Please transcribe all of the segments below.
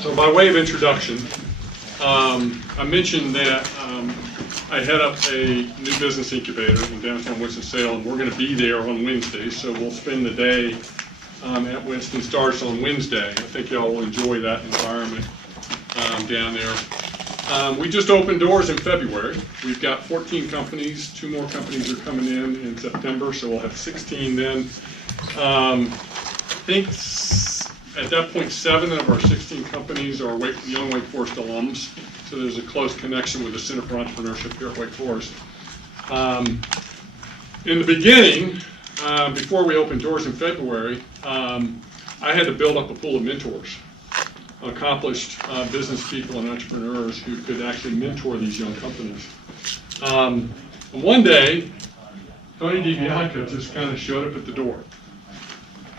So by way of introduction, I mentioned that I head up a new business incubator in downtown Winston-Salem. We're going to be there on Wednesday, so we'll spend the day at Winston Starts on Wednesday. I think y'all will enjoy that environment down there. We just opened doors in February. We've got 14 companies. 2 more companies are coming in September, so we'll have 16 then. I think at that point, 7 of our 16 companies are young Wake Forest alums, so there's a close connection with the Center for Entrepreneurship here at Wake Forest. In the beginning, before we opened doors in February, I had to build up a pool of mentors, accomplished business people and entrepreneurs who could actually mentor these young companies. And one day, Tony DiBianca just kind of showed up at the door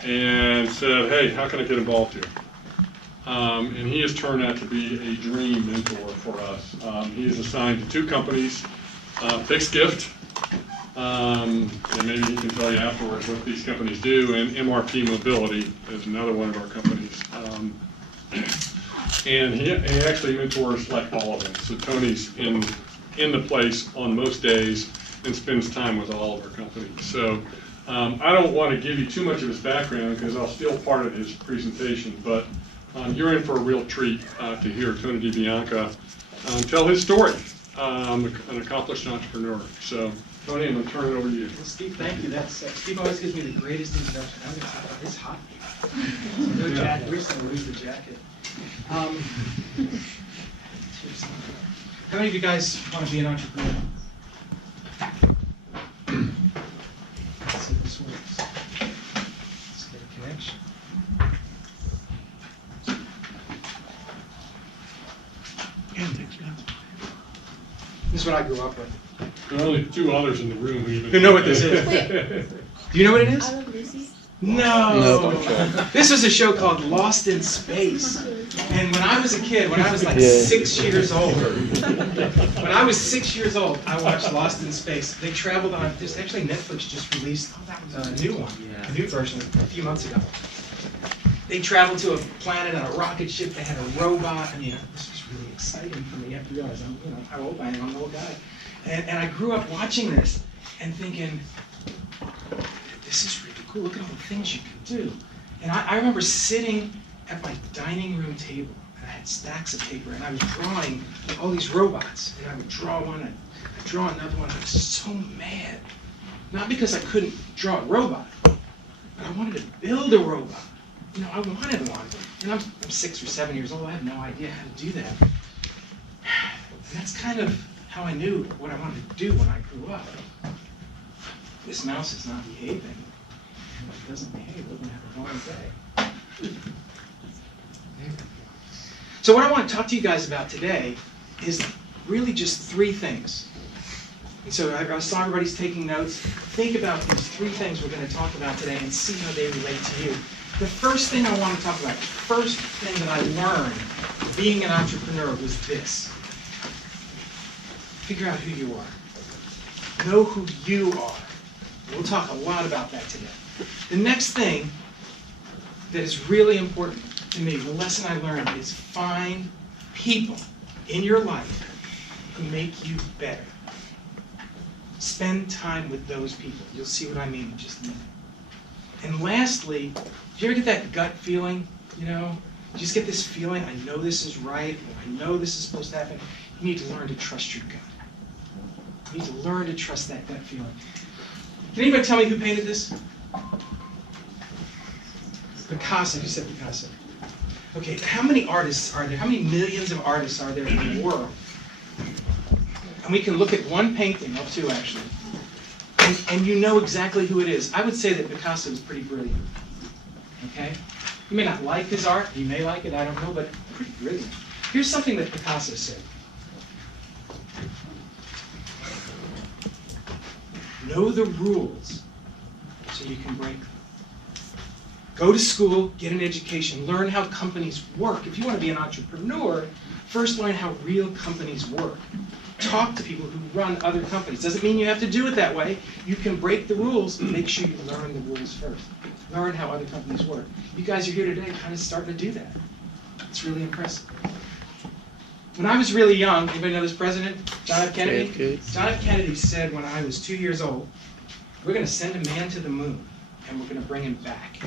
and said, "Hey, how can I get involved here?" And he has turned out to be a dream mentor for us. He is assigned to 2 companies, Fixed Gift, and maybe he can tell you afterwards what these companies do, and MRP Mobility is another one of our companies. And he actually mentors like all of them. So Tony's in the place on most days and spends time with all of our companies. So I don't want to give you too much of his background because I'll steal part of his presentation, but you're in for a real treat to hear Tony DiBianca tell his story, an accomplished entrepreneur. So Tony, I'm going to turn it over to you. Well, Steve, thank you. Steve always gives me the greatest introduction. I'm going to talk about his hot. So no jacket. We're just going to lose the jacket. How many of you guys want to be an entrepreneur? Let's see if this works. Let's get a connection. This is what I grew up with. There are only 2 others in the room who know what this is. Do you know what it is? I Love Lucy? No. This was a show called Lost in Space. And when I was a kid, when I was like 6 years old, I watched Lost in Space. They traveled on, actually Netflix just released a new one, a new version a few months ago. They traveled to a planet on a rocket ship. They had a robot. I mean, this was really exciting for me. You have to realize how old I am. I'm an old guy. And I grew up watching this and thinking, this is really cool. Look at all the things you can do. And I remember sitting at my dining room table, and I had stacks of paper, and I was drawing all these robots. And I would draw one, I'd draw another one. I was so mad. Not because I couldn't draw a robot, but I wanted to build a robot. You know, I wanted one. And I'm 6 or 7 years old. I had no idea how to do that. And that's kind of how I knew what I wanted to do when I grew up. This mouse is not behaving. If it doesn't behave, we're going to have a long day. So what I want to talk to you guys about today is really just 3 things. And so I saw everybody's taking notes. Think about these 3 things we're going to talk about today and see how they relate to you. The first thing I want to talk about, the first thing that I learned being an entrepreneur was this. Figure out who you are. Know who you are. We'll talk a lot about that today. The next thing that is really important to me, the lesson I learned, is find people in your life who make you better. Spend time with those people. You'll see what I mean in just a minute. And lastly, do you ever get that gut feeling? You know, you just get this feeling, I know this is right, I know this is supposed to happen. You need to learn to trust your gut. You need to learn to trust that gut feeling. Can anybody tell me who painted this? Picasso. You said Picasso. Okay, how many artists are there? How many millions of artists are there in the world? And we can look at one painting, or 2 actually, and you know exactly who it is. I would say that Picasso is pretty brilliant. Okay? You may not like his art. You may like it. I don't know, but pretty brilliant. Here's something that Picasso said. Know the rules so you can break them. Go to school, get an education, learn how companies work. If you want to be an entrepreneur, first learn how real companies work. Talk to people who run other companies. Doesn't mean you have to do it that way. You can break the rules, but make sure you learn the rules first. Learn how other companies work. You guys are here today kind of starting to do that. It's really impressive. When I was really young, anybody know this president, John F. Kennedy? John F. Kennedy said when I was 2 years old, we're going to send a man to the moon, and we're going to bring him back.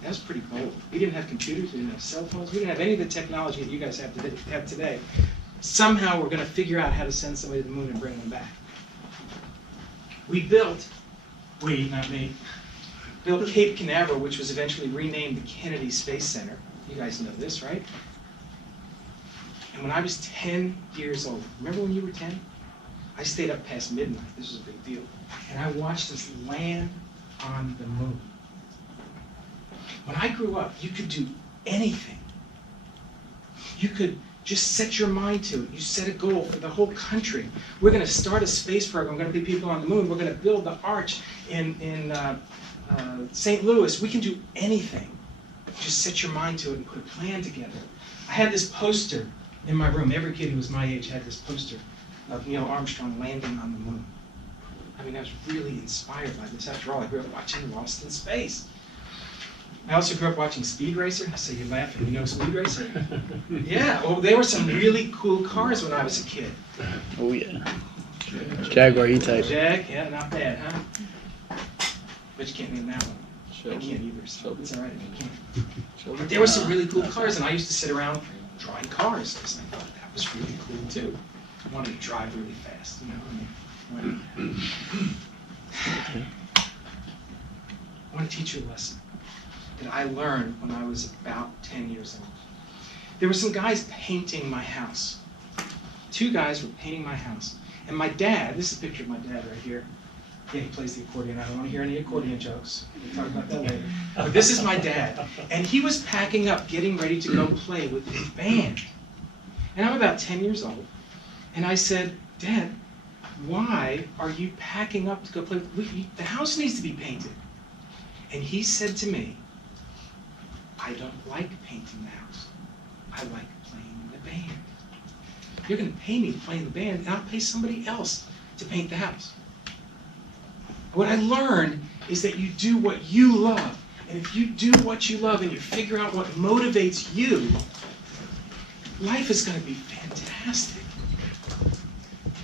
That was pretty bold. We didn't have computers, we didn't have cell phones, we didn't have any of the technology that you guys have today. Somehow we're going to figure out how to send somebody to the moon and bring them back. We built, not me, built Cape Canaveral, which was eventually renamed the Kennedy Space Center. You guys know this, right? And when I was 10 years old, remember when you were 10? I stayed up past midnight. This was a big deal. And I watched us land on the moon. When I grew up, you could do anything. You could just set your mind to it. You set a goal for the whole country. We're going to start a space program. We're going to be people on the moon. We're going to build the arch in St. Louis. We can do anything. Just set your mind to it and put a plan together. I had this poster in my room. Every kid who was my age had this poster of Neil Armstrong landing on the moon. I mean, I was really inspired by this. After all, I grew up watching Lost in Space. I also grew up watching Speed Racer. So you're laughing. You know Speed Racer? Yeah. Well, there were some really cool cars when I was a kid. Oh, yeah. Jaguar E-Type. Jag, yeah, not bad, huh? But you can't name that one. I can't either, so it's all right if you can't. But there were some really cool cars, and I used to sit around drawing cars, because I thought that was really cool, too. I wanted to drive really fast, you know. I want to teach you a lesson that I learned when I was about 10 years old. There were some guys painting my house. 2 guys were painting my house. And my dad, this is a picture of my dad right here. Yeah, he plays the accordion. I don't want to hear any accordion jokes. We'll talk about that later. But this is my dad. And he was packing up, getting ready to go play with his band. And I'm about 10 years old. And I said, Dad, why are you packing up to go play? The house needs to be painted. And he said to me, I don't like painting the house. I like playing in the band. You're going to pay me to play in the band, and I'll pay somebody else to paint the house. What I learned is that you do what you love. And if you do what you love and you figure out what motivates you, life is going to be fantastic.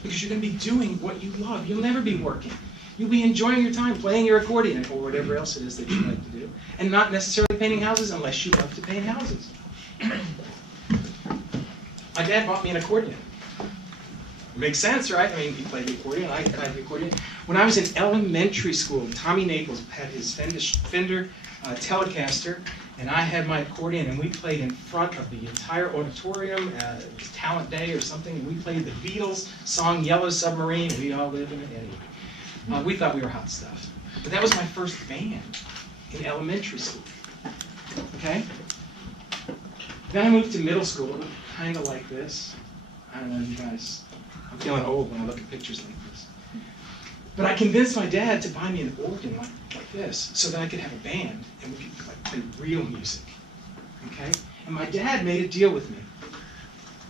Because you're going to be doing what you love. You'll never be working. You'll be enjoying your time playing your accordion or whatever else it is that you like to do. And not necessarily painting houses unless you love to paint houses. My dad bought me an accordion. Makes sense, right? I mean, he played the accordion, I played the accordion. When I was in elementary school, Tommy Naples had his Fender Telecaster, and I had my accordion, and we played in front of the entire auditorium. It was Talent Day or something, and we played the Beatles song Yellow Submarine. We all lived in it anyway. We thought we were hot stuff. But that was my first band in elementary school. Okay? Then I moved to middle school, kind of like this. I don't know, you guys. I'm feeling old when I look at pictures like this. But I convinced my dad to buy me an organ like this so that I could have a band and we could like play real music. Okay? And my dad made a deal with me.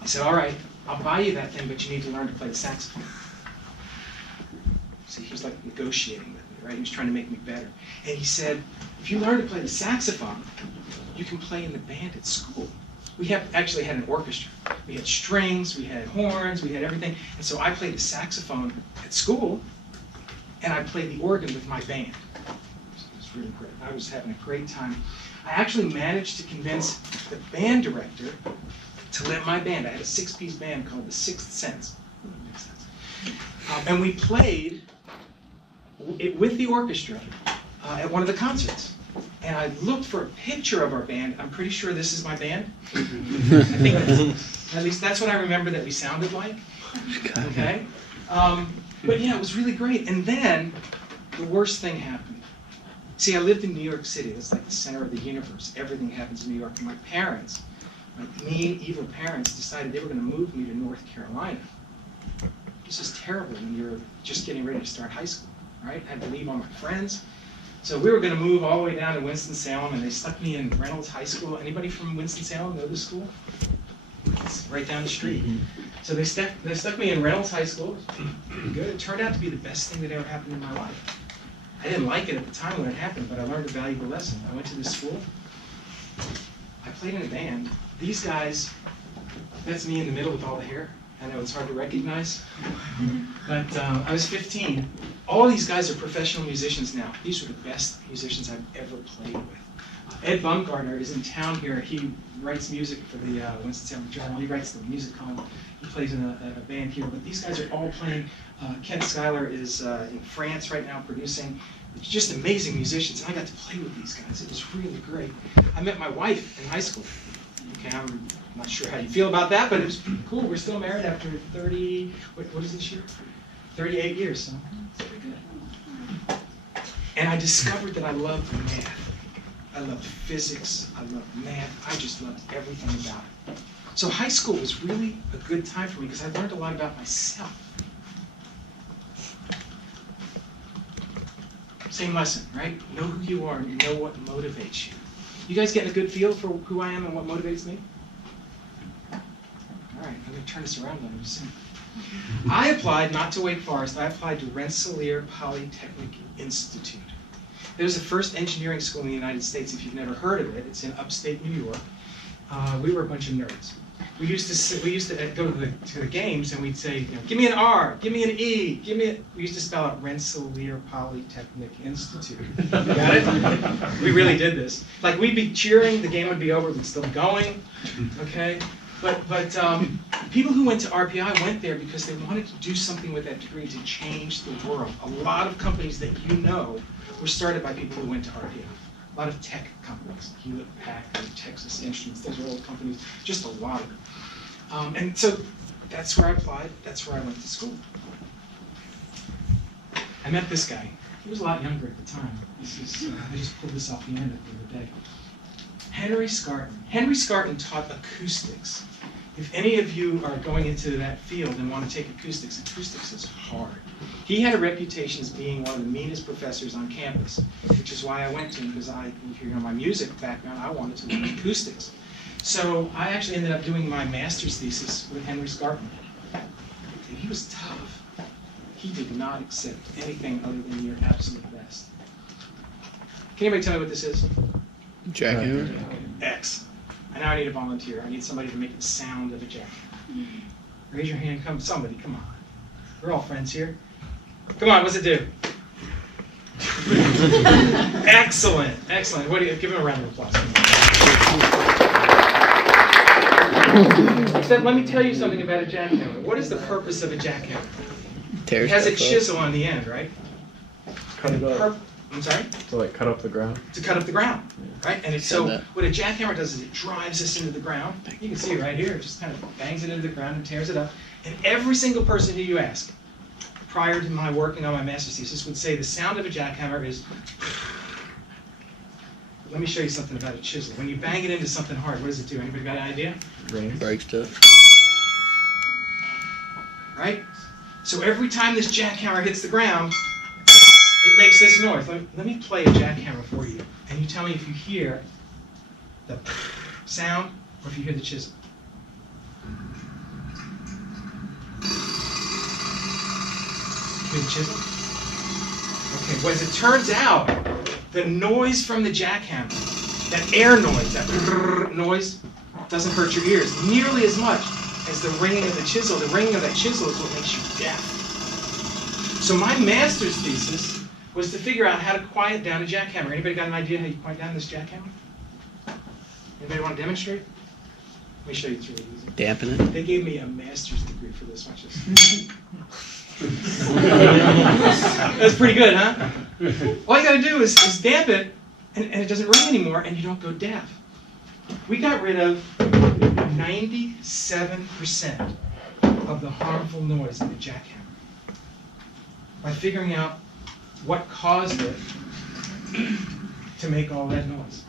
He said, all right, I'll buy you that thing, but you need to learn to play the saxophone. See, he was like negotiating with me, right? He was trying to make me better. And he said, if you learn to play the saxophone, you can play in the band at school. We actually had an orchestra. We had strings, we had horns, we had everything. And so I played the saxophone at school, and I played the organ with my band. It was really great. I was having a great time. I actually managed to convince the band director to let my band, I had a 6-piece band called the Sixth Sense. And we played it with the orchestra at one of the concerts. And I looked for a picture of our band. I'm pretty sure this is my band. I think at least that's what I remember that we sounded like. Okay? But yeah, it was really great. And then the worst thing happened. See, I lived in New York City. That's like the center of the universe. Everything happens in New York. And my parents, my mean, evil parents, decided they were going to move me to North Carolina. This is terrible when you're just getting ready to start high school, right? I had to leave all my friends. So we were going to move all the way down to Winston-Salem, and they stuck me in Reynolds High School. Anybody from Winston-Salem know this school? It's right down the street. So they stuck me in Reynolds High School. Good. It turned out to be the best thing that ever happened in my life. I didn't like it at the time when it happened, but I learned a valuable lesson. I went to this school. I played in a band, these guys, that's me in the middle with all the hair. I know it's hard to recognize, but I was 15. All these guys are professional musicians now. These are the best musicians I've ever played with. Ed Bumgardner is in town here. He writes music for the Winston-Salem Journal. He writes the music column. He plays in a band here. But these guys are all playing. Kent Schuyler is in France right now producing. It's just amazing musicians. And I got to play with these guys. It was really great. I met my wife in high school. Okay, I'm not sure how you feel about that, but it was cool. We're still married after 30, what is this year? 38 years, so it's pretty good. And I discovered that I loved math. I loved physics, I loved math, I just loved everything about it. So high school was really a good time for me because I learned a lot about myself. Same lesson, right? Know who you are and know what motivates you. You guys getting a good feel for who I am and what motivates me? All right, I'm going to turn this around then. I applied not to Wake Forest, I applied to Rensselaer Polytechnic Institute. It was the first engineering school in the United States. If you've never heard of it, it's in upstate New York. We were a bunch of nerds. We used to go to the games and we'd say, give me an R, give me an E, we used to spell out Rensselaer Polytechnic Institute. Got it? We really did this. Like we'd be cheering, the game would be over, we'd still be going, okay? But people who went to RPI went there because they wanted to do something with that degree to change the world. A lot of companies that you know were started by people who went to RPI. A lot of tech companies, Hewlett Packard, Texas Instruments, those are old companies, just a lot of them. And so that's where I applied, that's where I went to school. I met this guy. He was a lot younger at the time. I just pulled this off the end of the other day. Henry Scarton. Henry Scarton taught acoustics. If any of you are going into that field and want to take acoustics, acoustics is hard. He had a reputation as being one of the meanest professors on campus, which is why I went to him, because if you know my music background, I wanted to learn acoustics. So I actually ended up doing my master's thesis with Henry Scarton. And he was tough. He did not accept anything other than your absolute best. Can anybody tell me what this is? Jackhammer. X. And now I need a volunteer. I need somebody to make the sound of a jackhammer. Raise your hand. Somebody, come on. We're all friends here. Come on, what's it do? Excellent, excellent. What do you give him a round of applause? Except, let me tell you something about a jackhammer. What is the purpose of a jackhammer? It has a chisel on the end, right? Cut it up. I'm sorry? To like cut up the ground? To cut up the ground, right? And so what a jackhammer does is it drives this into the ground. You can see it right here. It just kind of bangs it into the ground and tears it up. And every single person who you ask, prior to my working on my master's thesis, would say the sound of a jackhammer is... Let me show you something about a chisel. When you bang it into something hard, what does it do? Anybody got an idea? Break stuff. Right? So every time this jackhammer hits the ground, it makes this noise. Let me play a jackhammer for you. And you tell me if you hear the sound or if you hear the chisel. Hear the chisel? Okay, well, as it turns out, the noise from the jackhammer, that air noise, that noise, doesn't hurt your ears nearly as much as the ringing of the chisel. The ringing of that chisel is what makes you deaf. So my master's thesis was to figure out how to quiet down a jackhammer. Anybody got an idea how you quiet down this jackhammer? Anybody want to demonstrate? Let me show you, it's really easy. Dampen it. They gave me a master's degree for this, watch this. That's pretty good, huh? All you gotta do is damp it, and it doesn't ring anymore, and you don't go deaf. We got rid of 97% of the harmful noise in the jackhammer by figuring out what caused it to make all that noise.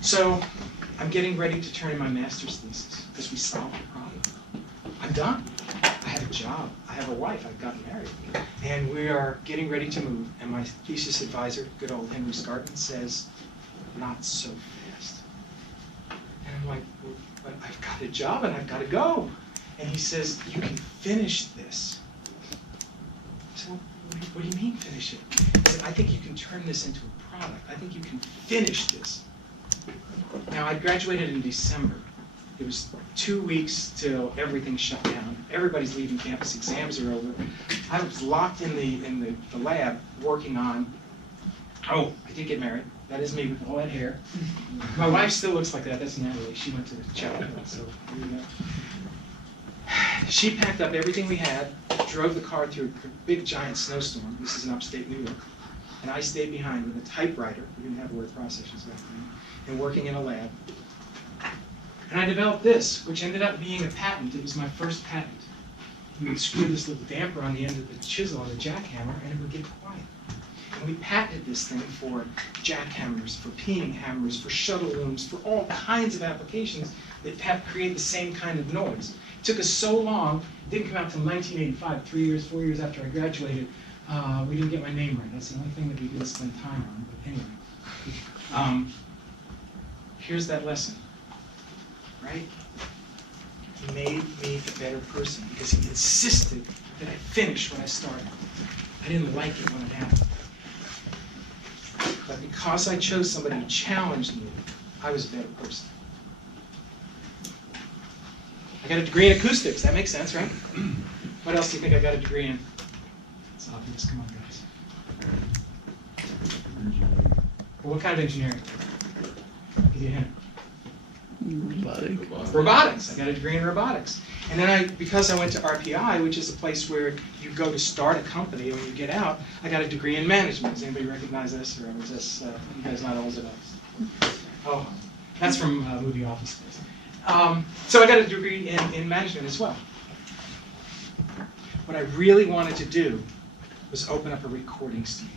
So I'm getting ready to turn in my master's thesis because we solved the problem. I'm done. I have a job. I have a wife. I've gotten married. And we are getting ready to move. And my thesis advisor, good old Henry Scarton, says, not so fast. And I'm like, well, but I've got a job and I've got to go. And he says, you can finish this. I said, well, what do you mean finish it? He said, I think you can turn this into a product. I think you can finish this. Now, I graduated in December. It was 2 weeks till everything shut down. Everybody's leaving campus, exams are over. I was locked in the lab working on, oh, I did get married. That is me with all that hair. My wife still looks like that. That's Natalie. She went to the chapel, so here you go. She packed up everything we had, drove the car through a big giant snowstorm. This is in upstate New York. And I stayed behind with a typewriter. We didn't have word processors back then. And working in a lab. And I developed this, which ended up being a patent. It was my first patent. You would screw this little damper on the end of the chisel on the jackhammer, and it would get quiet. And we patented this thing for jackhammers, for peening hammers, for shuttle looms, for all kinds of applications that have created the same kind of noise. It took us so long, it didn't come out until 1985, 4 years after I graduated. We didn't get my name right. That's the only thing that we didn't spend time on. But anyway, here's that lesson, right? He made me a better person because he insisted that I finish what I started. I didn't like it when it happened. But because I chose somebody who challenged me, I was a better person. I got a degree in acoustics. That makes sense, right? What else do you think I got a degree in? It's obvious. Come on, guys. Well, what kind of engineering? Give you a hint. Robotics. I got a degree in robotics. And then because I went to RPI, which is a place where you go to start a company, and when you get out, I got a degree in management. Does anybody recognize this, or was this, you guys not old enough? Oh, that's from movie Office Space. So I got a degree in management as well. What I really wanted to do was open up a recording studio.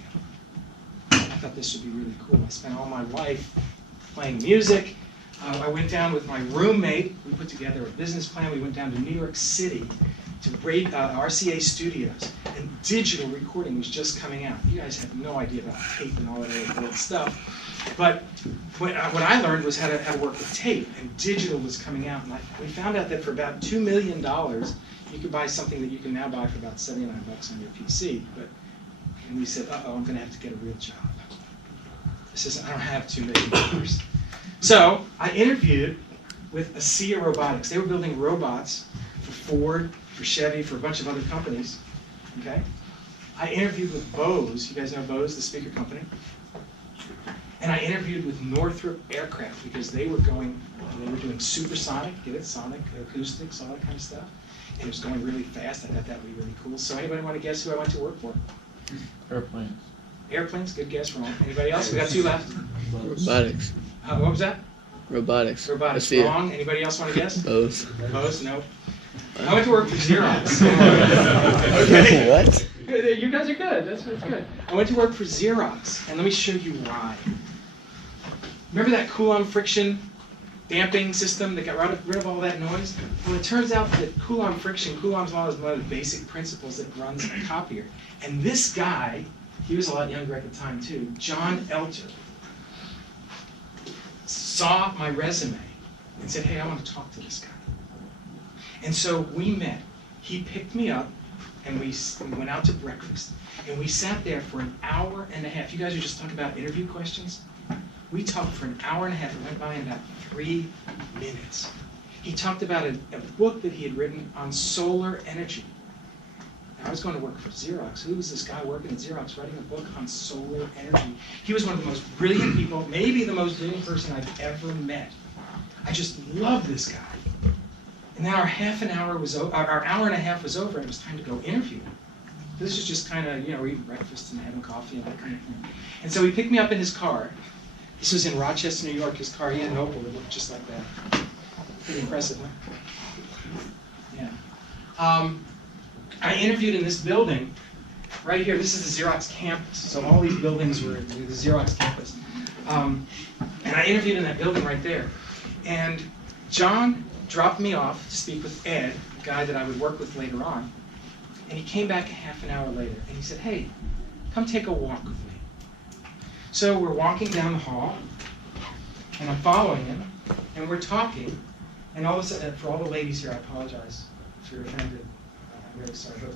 I thought this would be really cool. I spent all my life playing music. I went down with my roommate. We put together a business plan. We went down to New York City to RCA Studios, and digital recording was just coming out. You guys have no idea about tape and all that other stuff. But what I learned was how to work with tape, and digital was coming out. And we found out that for about $2 million, you could buy something that you can now buy for about $79 on your PC. And we said, uh-oh, I'm going to have to get a real job. I don't have $2 million. So I interviewed with ASEA Robotics. They were building robots for Ford, for Chevy, for a bunch of other companies. Okay? I interviewed with Bose. You guys know Bose, the speaker company. And I interviewed with Northrop Aircraft because they were doing supersonic, get it, sonic, acoustics, all that kind of stuff. And it was going really fast. I thought that would be really cool. So anybody want to guess who I went to work for? Airplanes. Airplanes, good guess, wrong. Anybody else? We got 2 left. Robotics. What was that? Robotics. Robotics, wrong. Anybody else want to guess? Bose. Bose, no. I went to work for Xerox. Okay. What? You guys are good. That's good. I went to work for Xerox, and let me show you why. Remember that Coulomb friction damping system that got rid of all that noise? Well, it turns out that Coulomb friction, Coulomb's law, is one of the basic principles that runs a copier. And this guy, he was a lot younger at the time too, John Elter, saw my resume and said, hey, I want to talk to this guy. And so we met. He picked me up, and we went out to breakfast. And we sat there for an hour and a half. You guys are just talking about interview questions? We talked for an hour and a half. It went by in about 3 minutes. He talked about a book that he had written on solar energy. I was going to work for Xerox. Who was this guy working at Xerox writing a book on solar energy? He was one of the most brilliant people, maybe the most brilliant person I've ever met. I just loved this guy. And then our hour and a half was over, and it was time to go interview him. This was just kind of, eating breakfast and having coffee and that kind of thing. And so he picked me up in his car. This was in Rochester, New York. His car, he had an Opel that looked just like that. Pretty impressive, huh? Yeah. I interviewed in this building right here. This is the Xerox campus. So all these buildings were the Xerox campus. And I interviewed in that building right there. And John dropped me off to speak with Ed, the guy that I would work with later on. And he came back a half an hour later, and he said, hey, come take a walk with me. So we're walking down the hall, and I'm following him, and we're talking, and all of a sudden, for all the ladies here, I apologize if you're offended. I'm really sorry, but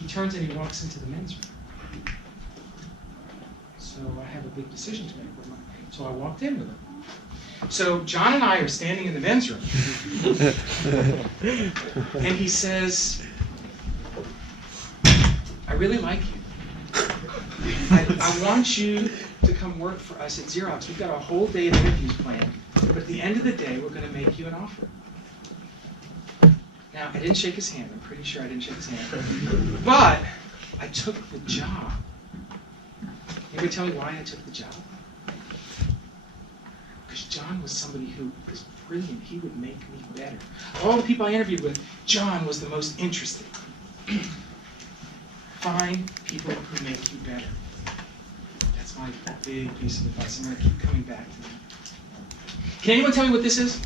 he turns and he walks into the men's room. So I have a big decision to make with him. So I walked in with him. So John and I are standing in the men's room, and he says, I really like you. I want you to come work for us at Xerox. We've got a whole day of interviews planned, but at the end of the day, we're going to make you an offer. Now, I didn't shake his hand. I'm pretty sure I didn't shake his hand. But I took the job. Anybody tell me why I took the job? Because John was somebody who was brilliant. He would make me better. Of all the people I interviewed with, John was the most interesting. Find people who make you better. That's my big piece of advice. I'm going to keep coming back to that. Can anyone tell me what this is?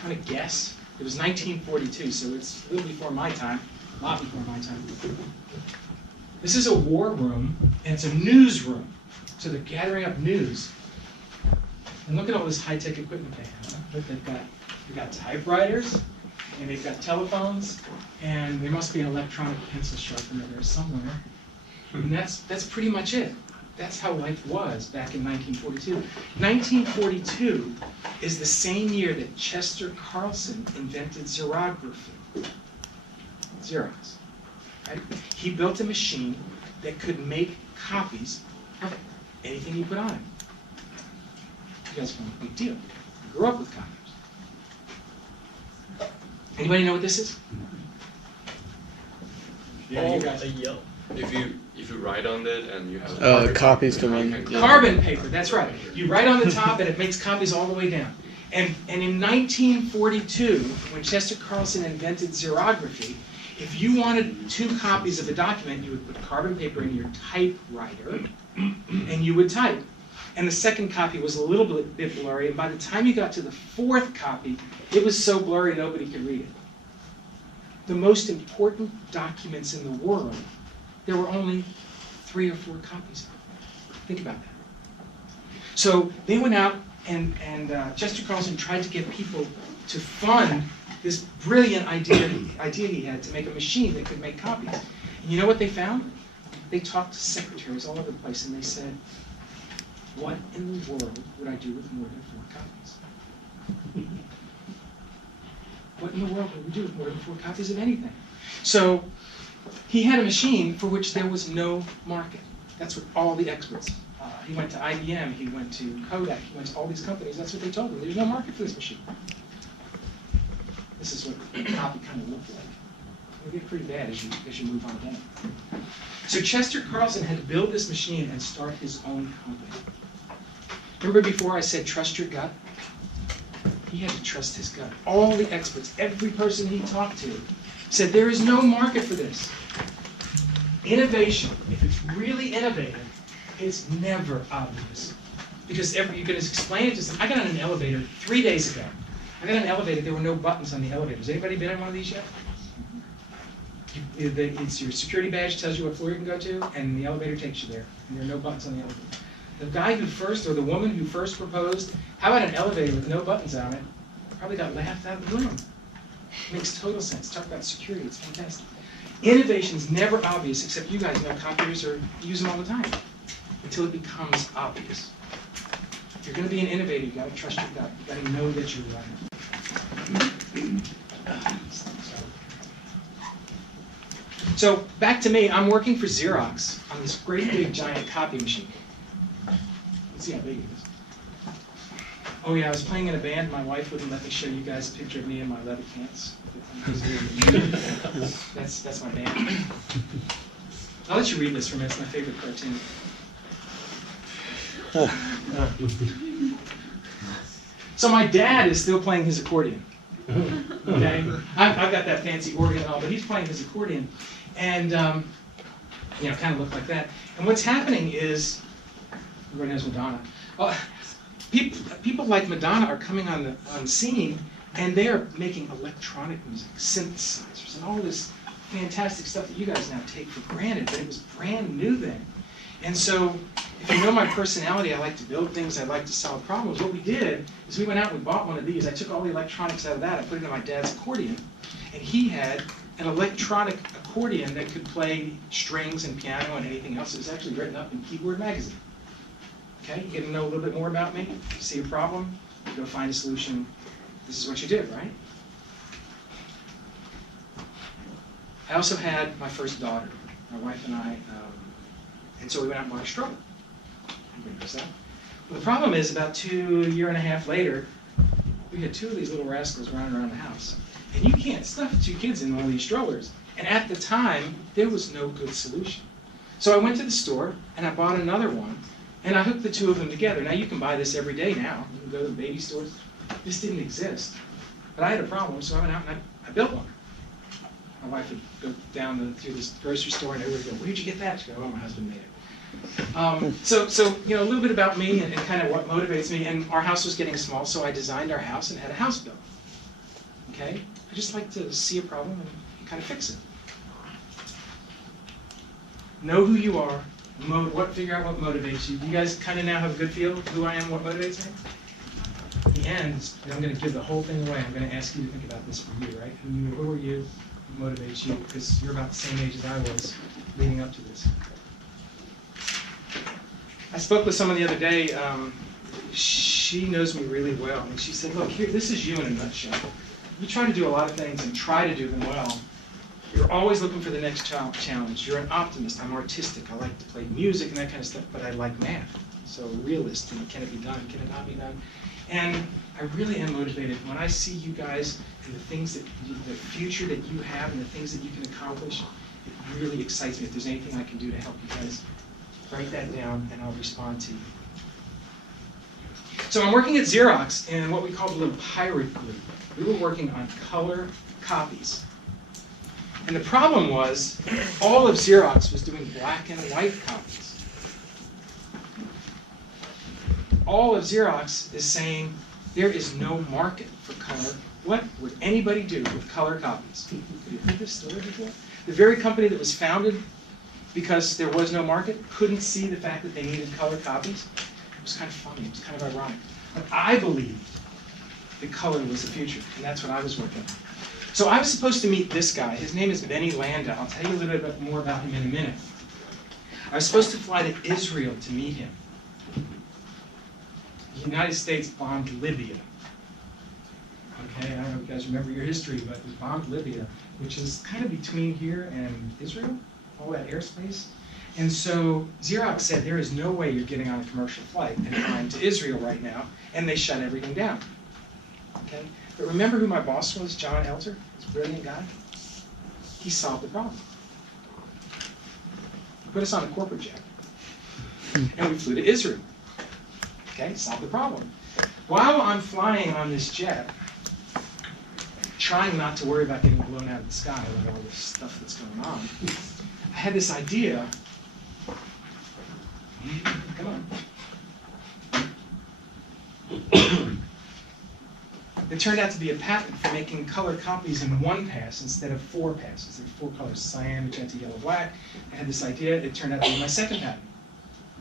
Kind of guess. It was 1942, so it's a little before my time, a lot before my time. This is a war room, and it's a newsroom. So they're gathering up news. And look at all this high-tech equipment they have. Look, they've got typewriters, and they've got telephones, and there must be an electronic pencil sharpener there somewhere. And that's pretty much it. That's how life was back in 1942. 1942 is the same year that Chester Carlson invented xerography. Xerox. Right? He built a machine that could make copies of anything you put on it. You guys found a big deal. You grew up with copiers. Anybody know what this is? Yeah, you guys. If you write on it and you have copies to run. Carbon paper, that's right. You write on the top and it makes copies all the way down. And in 1942, when Chester Carlson invented xerography, if you wanted 2 copies of a document, you would put carbon paper in your typewriter and you would type. And the second copy was a little bit blurry, and by the time you got to the 4th copy, it was so blurry nobody could read it. The most important documents in the world, there were only 3 or 4 copies of. Think about that. So they went out and Chester Carlson tried to get people to fund this brilliant idea he had to make a machine that could make copies. And you know what they found? They talked to secretaries all over the place and they said, what in the world would I do with more than 4 copies? What in the world would we do with more than 4 copies of anything? So he had a machine for which there was no market. That's what all the experts. He went to IBM, he went to Kodak, he went to all these companies. That's what they told him. There's no market for this machine. This is what the copy kind of looked like. It'll get pretty bad as you move on down. So Chester Carlson had to build this machine and start his own company. Remember before I said trust your gut? He had to trust his gut. All the experts, every person he talked to, said there is no market for this. Innovation, if it's really innovative, it's never obvious. Because you're going to explain it to someone. I got on an elevator 3 days ago. I got on an elevator, there were no buttons on the elevators. Anybody been on one of these yet? It's your security badge tells you what floor you can go to, and the elevator takes you there. And there are no buttons on the elevator. The guy who first, or the woman who first proposed, how about an elevator with no buttons on it, probably got laughed out of the room. Makes total sense. Talk about security, it's fantastic. Innovation's never obvious, except you guys know copiers use them all the time, until it becomes obvious. If you're going to be an innovator, you've got to trust your gut. You've got to know that you're right. So back to me, I'm working for Xerox on this great big giant copy machine. Let's see how big it is. Oh yeah, I was playing in a band. My wife wouldn't let me show you guys a picture of me in my leather pants. That's my band. I'll let you read this for me. It's my favorite cartoon. So my dad is still playing his accordion. Okay, I've got that fancy organ and all, but he's playing his accordion, and kind of look like that. And what's happening is, everybody knows Madonna. People like Madonna are coming on scene, and they are making electronic music, synthesizers, and all this fantastic stuff that you guys now take for granted, but it was brand new then. And so, if you know my personality, I like to build things, I like to solve problems. What we did is we went out and we bought one of these. I took all the electronics out of that, I put it in my dad's accordion, and he had an electronic accordion that could play strings and piano and anything else. It was actually written up in Keyboard magazine. Okay, you get to know a little bit more about me? See a problem? you go find a solution. This is what you did, right? I also had my first daughter, my wife and I, and so we went out and bought a stroller. Everybody knows that. Well, the problem is, about a year and a half later, we had two of these little rascals running around the house. And you can't stuff two kids in one of these strollers. And at the time, there was no good solution. So I went to the store, and I bought another one, and I hooked the two of them together. Now, you can buy this every day now. You can go to the baby stores. This didn't exist. But I had a problem, so I went out and I built one. My wife would go down through this grocery store, and everybody would go, "Where'd you get that?" She'd go, "Oh, my husband made it." So you know, a little bit about me and kind of what motivates me. And our house was getting small, so I designed our house and had a house built. Okay? I just like to see a problem and kind of fix it. Know who you are. Figure out what motivates you. You guys kind of now have a good feel of who I am, what motivates me? At the end, I'm going to give the whole thing away. I'm going to ask you to think about this for you, right? Who are you? What motivates you? Because you're about the same age as I was leading up to this. I spoke with someone the other day. She knows me really well. And she said, "Look, here, this is you in a nutshell. You try to do a lot of things and try to do them well. You're always looking for the next challenge. You're an optimist. I'm artistic. I like to play music and that kind of stuff, but I like math. So a realist, and can it be done? Can it not be done?" And I really am motivated when I see you guys and the things that, the future that you have and the things that you can accomplish. It really excites me. If there's anything I can do to help you guys, write that down and I'll respond to you. So I'm working at Xerox in what we call the little pirate group. We were working on color copies. And the problem was, all of Xerox was doing black and white copies. All of Xerox is saying, there is no market for color. What would anybody do with color copies? Have you heard this story before? The very company that was founded because there was no market couldn't see the fact that they needed color copies. It was kind of funny. It was kind of ironic. But I believed that color was the future, and that's what I was working on. So I was supposed to meet this guy. His name is Benny Landa. I'll tell you a little bit more about him in a minute. I was supposed to fly to Israel to meet him. The United States bombed Libya. Okay, I don't know if you guys remember your history, but we bombed Libya, which is kind of between here and Israel, all that airspace. And so Xerox said, there is no way you're getting on a commercial flight and flying to Israel right now, and they shut everything down. Okay? But remember who my boss was, John Elter, this brilliant guy? He solved the problem. He put us on a corporate jet, and we flew to Israel. Okay, solved the problem. While I'm flying on this jet, trying not to worry about getting blown out of the sky with all this stuff that's going on, I had this idea. Come on. It turned out to be a patent for making color copies in one pass instead of 4 passes. There were 4 colors: cyan, magenta, yellow, black. I had this idea. It turned out to be my second patent.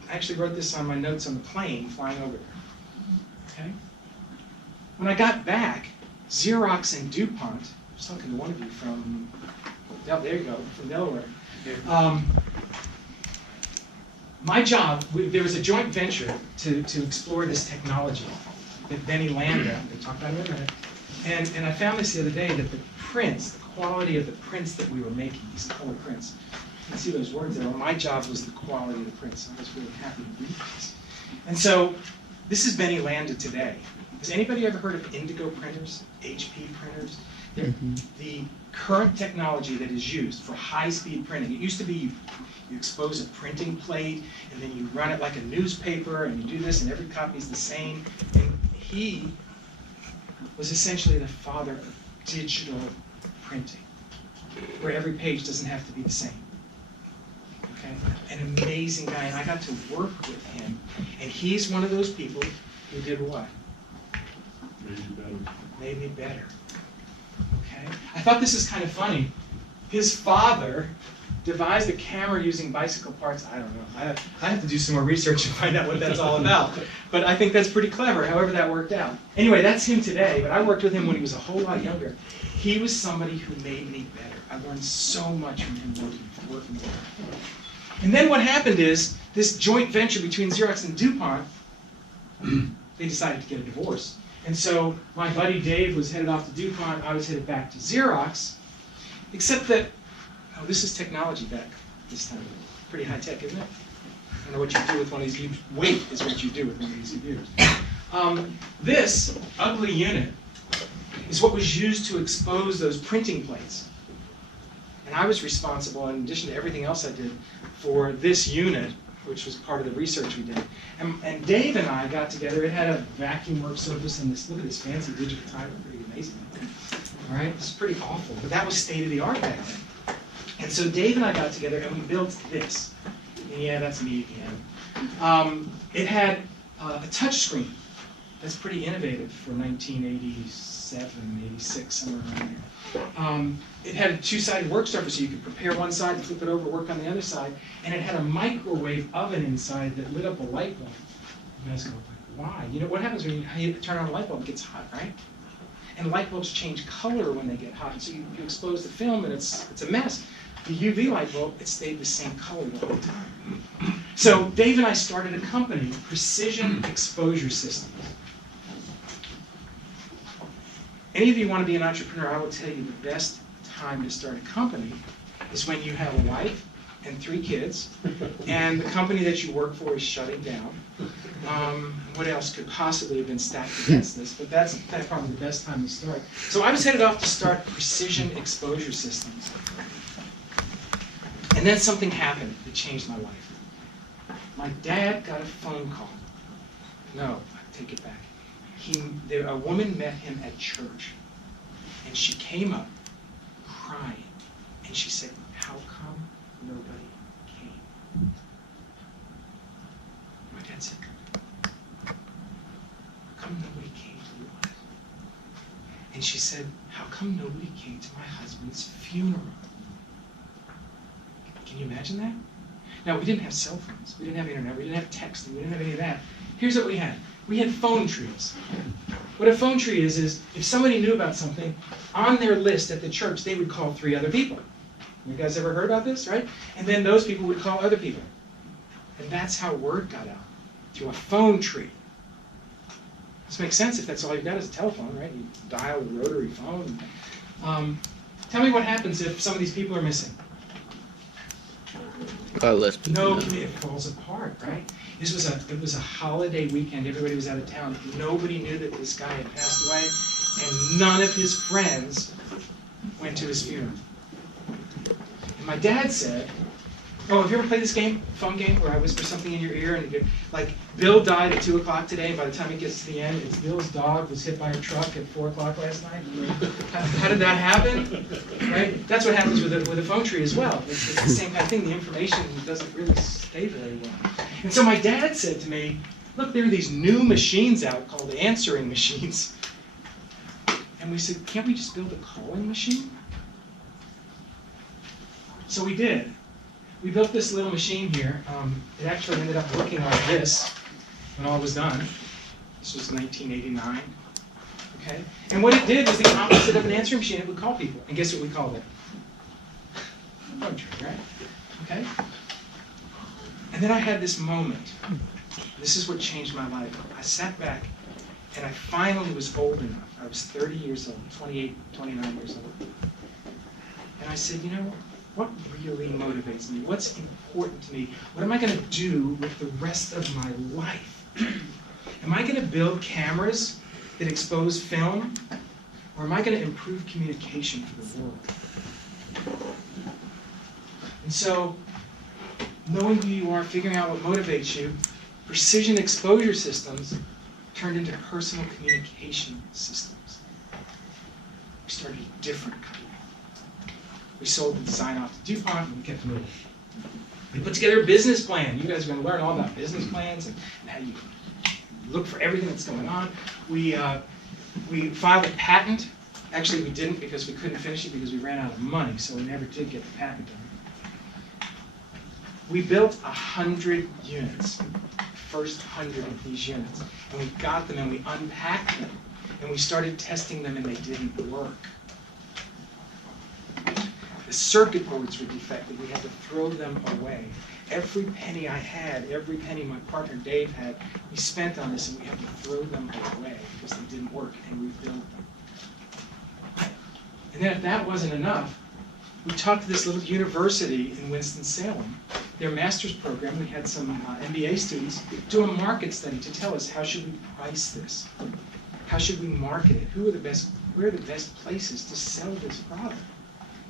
I actually wrote this on my notes on the plane flying over there. Okay? When I got back, Xerox and DuPont, I was talking to one of you from, oh, there you go, from Delaware. My job, there was a joint venture to explore this technology that Benny Landa, they talked about it in a minute, and I found this the other day that the prints, the quality of the prints that we were making, these color prints, you can see those words there. Well, my job was the quality of the prints. I was really happy to read this. And so this is Benny Landa today. Has anybody ever heard of indigo printers, HP printers? The current technology that is used for high-speed printing. It used to be you expose a printing plate, and then you run it like a newspaper, and you do this, and every copy is the same. And he was essentially the father of digital printing, where every page doesn't have to be the same. Okay? An amazing guy, and I got to work with him, and he's one of those people who did what? Made you better. Made me better. Okay? I thought this is kind of funny. His father devised a camera using bicycle parts. I don't know. I have to do some more research and find out what that's all about. But I think that's pretty clever, however that worked out. Anyway, that's him today, but I worked with him when he was a whole lot younger. He was somebody who made me better. I learned so much from him working with him. And then what happened is, this joint venture between Xerox and DuPont, they decided to get a divorce. And so my buddy Dave was headed off to DuPont, I was headed back to Xerox, except that, oh, this is technology back this time. Pretty high tech, isn't it? I don't know what you do with one of these. Wait is what you do with one of these computers. This ugly unit is what was used to expose those printing plates. And I was responsible, in addition to everything else I did, for this unit, which was part of the research we did. And Dave and I got together. It had a vacuum work surface and this. Look at this fancy digital typer, pretty amazing. All right, it's pretty awful, but that was state of the art back then. And so Dave and I got together and we built this. And yeah, that's me again. It had a touch screen. That's pretty innovative for 1987, 86, somewhere around there. It had a two-sided work surface, so you could prepare one side and flip it over, work on the other side. And it had a microwave oven inside that lit up a light bulb. You guys go, why? You know what happens when you turn on a light bulb? It gets hot, right? And light bulbs change color when they get hot. And so you expose the film, and it's a mess. The UV light bulb, it stayed the same color the whole time. So Dave and I started a company, Precision Exposure Systems. Any of you want to be an entrepreneur, I will tell you the best time to start a company is when you have a wife and 3 kids, and the company that you work for is shutting down. What else could possibly have been stacked against this? But that's probably the best time to start. So I was headed off to start Precision Exposure Systems. And then something happened that changed my life. My dad got a phone call. No, I take it back. A woman met him at church, and she came up crying, and she said, "How come nobody came?" My dad said, "How come nobody came to what?" And she said, "How come nobody came to my husband's funeral?" Can you imagine that? Now, we didn't have cell phones, we didn't have internet, we didn't have texting, we didn't have any of that. Here's what we had. We had phone trees. What a phone tree is if somebody knew about something, on their list at the church, they would call 3 other people. You guys ever heard about this, right? And then those people would call other people. And that's how word got out, through a phone tree. This makes sense if that's all you've got is a telephone, right? You dial a rotary phone. Tell me what happens if some of these people are missing. Less people No, know. it falls apart, right? It was a holiday weekend. Everybody was out of town. Nobody knew that this guy had passed away, and none of his friends went to his funeral. And my dad said, "Oh, have you ever played this game, phone game, where I whisper something in your ear and you like Bill died at 2:00 today, and by the time it gets to the end, it's Bill's dog was hit by a truck at 4:00 last night." How did that happen? Right? That's what happens with a phone tree as well. It's the same kind of thing. The information doesn't really stay very well. And so my dad said to me, "Look, there are these new machines out called answering machines." And we said, "Can't we just build a calling machine?" So we did. We built this little machine here. It actually ended up looking like this when all was done. This was 1989. Okay? And what it did was the opposite of an answering machine. It would call people. And guess what we called it? A phone tree, right? Okay? And then I had this moment. This is what changed my life. I sat back, and I finally was old enough. I was 30 years old, 28, 29 years old. And I said, you know, what really motivates me? What's important to me? What am I going to do with the rest of my life? Am I going to build cameras that expose film? Or am I going to improve communication for the world? And so, knowing who you are, figuring out what motivates you, Precision Exposure Systems turned into personal communication systems. We started a different company. We sold the design off to DuPont, and we kept moving. We put together a business plan. You guys are going to learn all about business plans and how you look for everything that's going on. We filed a patent. Actually, we didn't because we couldn't finish it because we ran out of money, so we never did get the patent done. We built 100 units, first 100 of these units, and we got them and we unpacked them, and we started testing them and they didn't work. The circuit boards were defective. We had to throw them away. Every penny I had, every penny my partner Dave had, we spent on this, and we had to throw them away because they didn't work, and rebuild them. And then if that wasn't enough, we talked to this little university in Winston-Salem, their master's program. We had some MBA students do a market study to tell us, how should we price this? How should we market it? Where are the best places to sell this product?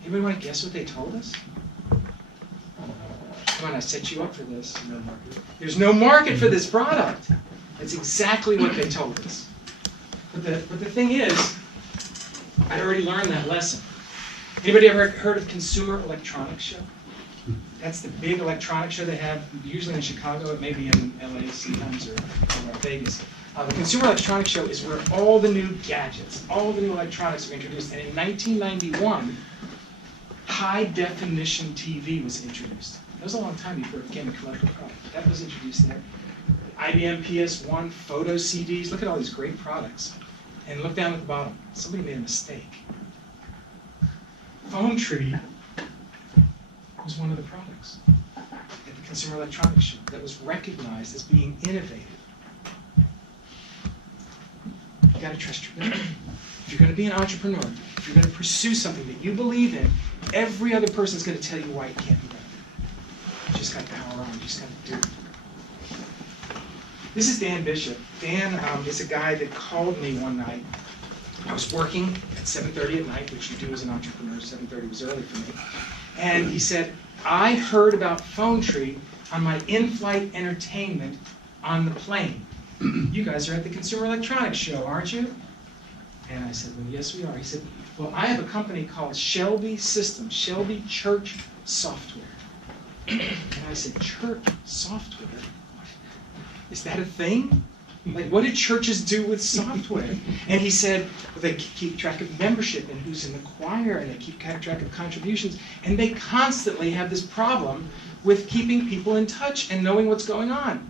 Anybody want to guess what they told us? Come on, I set you up for this. No market. There's no market for this product. That's exactly what they told us. But the thing is, I already learned that lesson. Anybody ever heard of Consumer Electronics Show? That's the big electronics show they have, usually in Chicago. It may be in LA sometimes, or Vegas. The Consumer Electronics Show is where all the new gadgets, all the new electronics are introduced. And in 1991, high-definition TV was introduced. That was a long time before it became a commercial product. That was introduced there. IBM PS1, photo CDs. Look at all these great products. And look down at the bottom. Somebody made a mistake. Phone tree was one of the products at the Consumer Electronics Show that was recognized as being innovative. You got to trust your gut. If you're going to be an entrepreneur, if you're going to pursue something that you believe in, every other person's going to tell you why it can't be done. You just got to power on. You just got to do it. This is Dan Bishop. Dan is a guy that called me one night. I was working at 7:30 at night, which you do as an entrepreneur. 7:30 was early for me. And he said, I heard about Phone Tree on my in-flight entertainment on the plane. You guys are at the Consumer Electronics Show, aren't you? And I said, well, yes, we are. He said, well, I have a company called Shelby Systems, Shelby Church Software. And I said, church software? Is that a thing? Like, what do churches do with software? And he said, well, they keep track of membership and who's in the choir, and they keep track of contributions, and they constantly have this problem with keeping people in touch and knowing what's going on.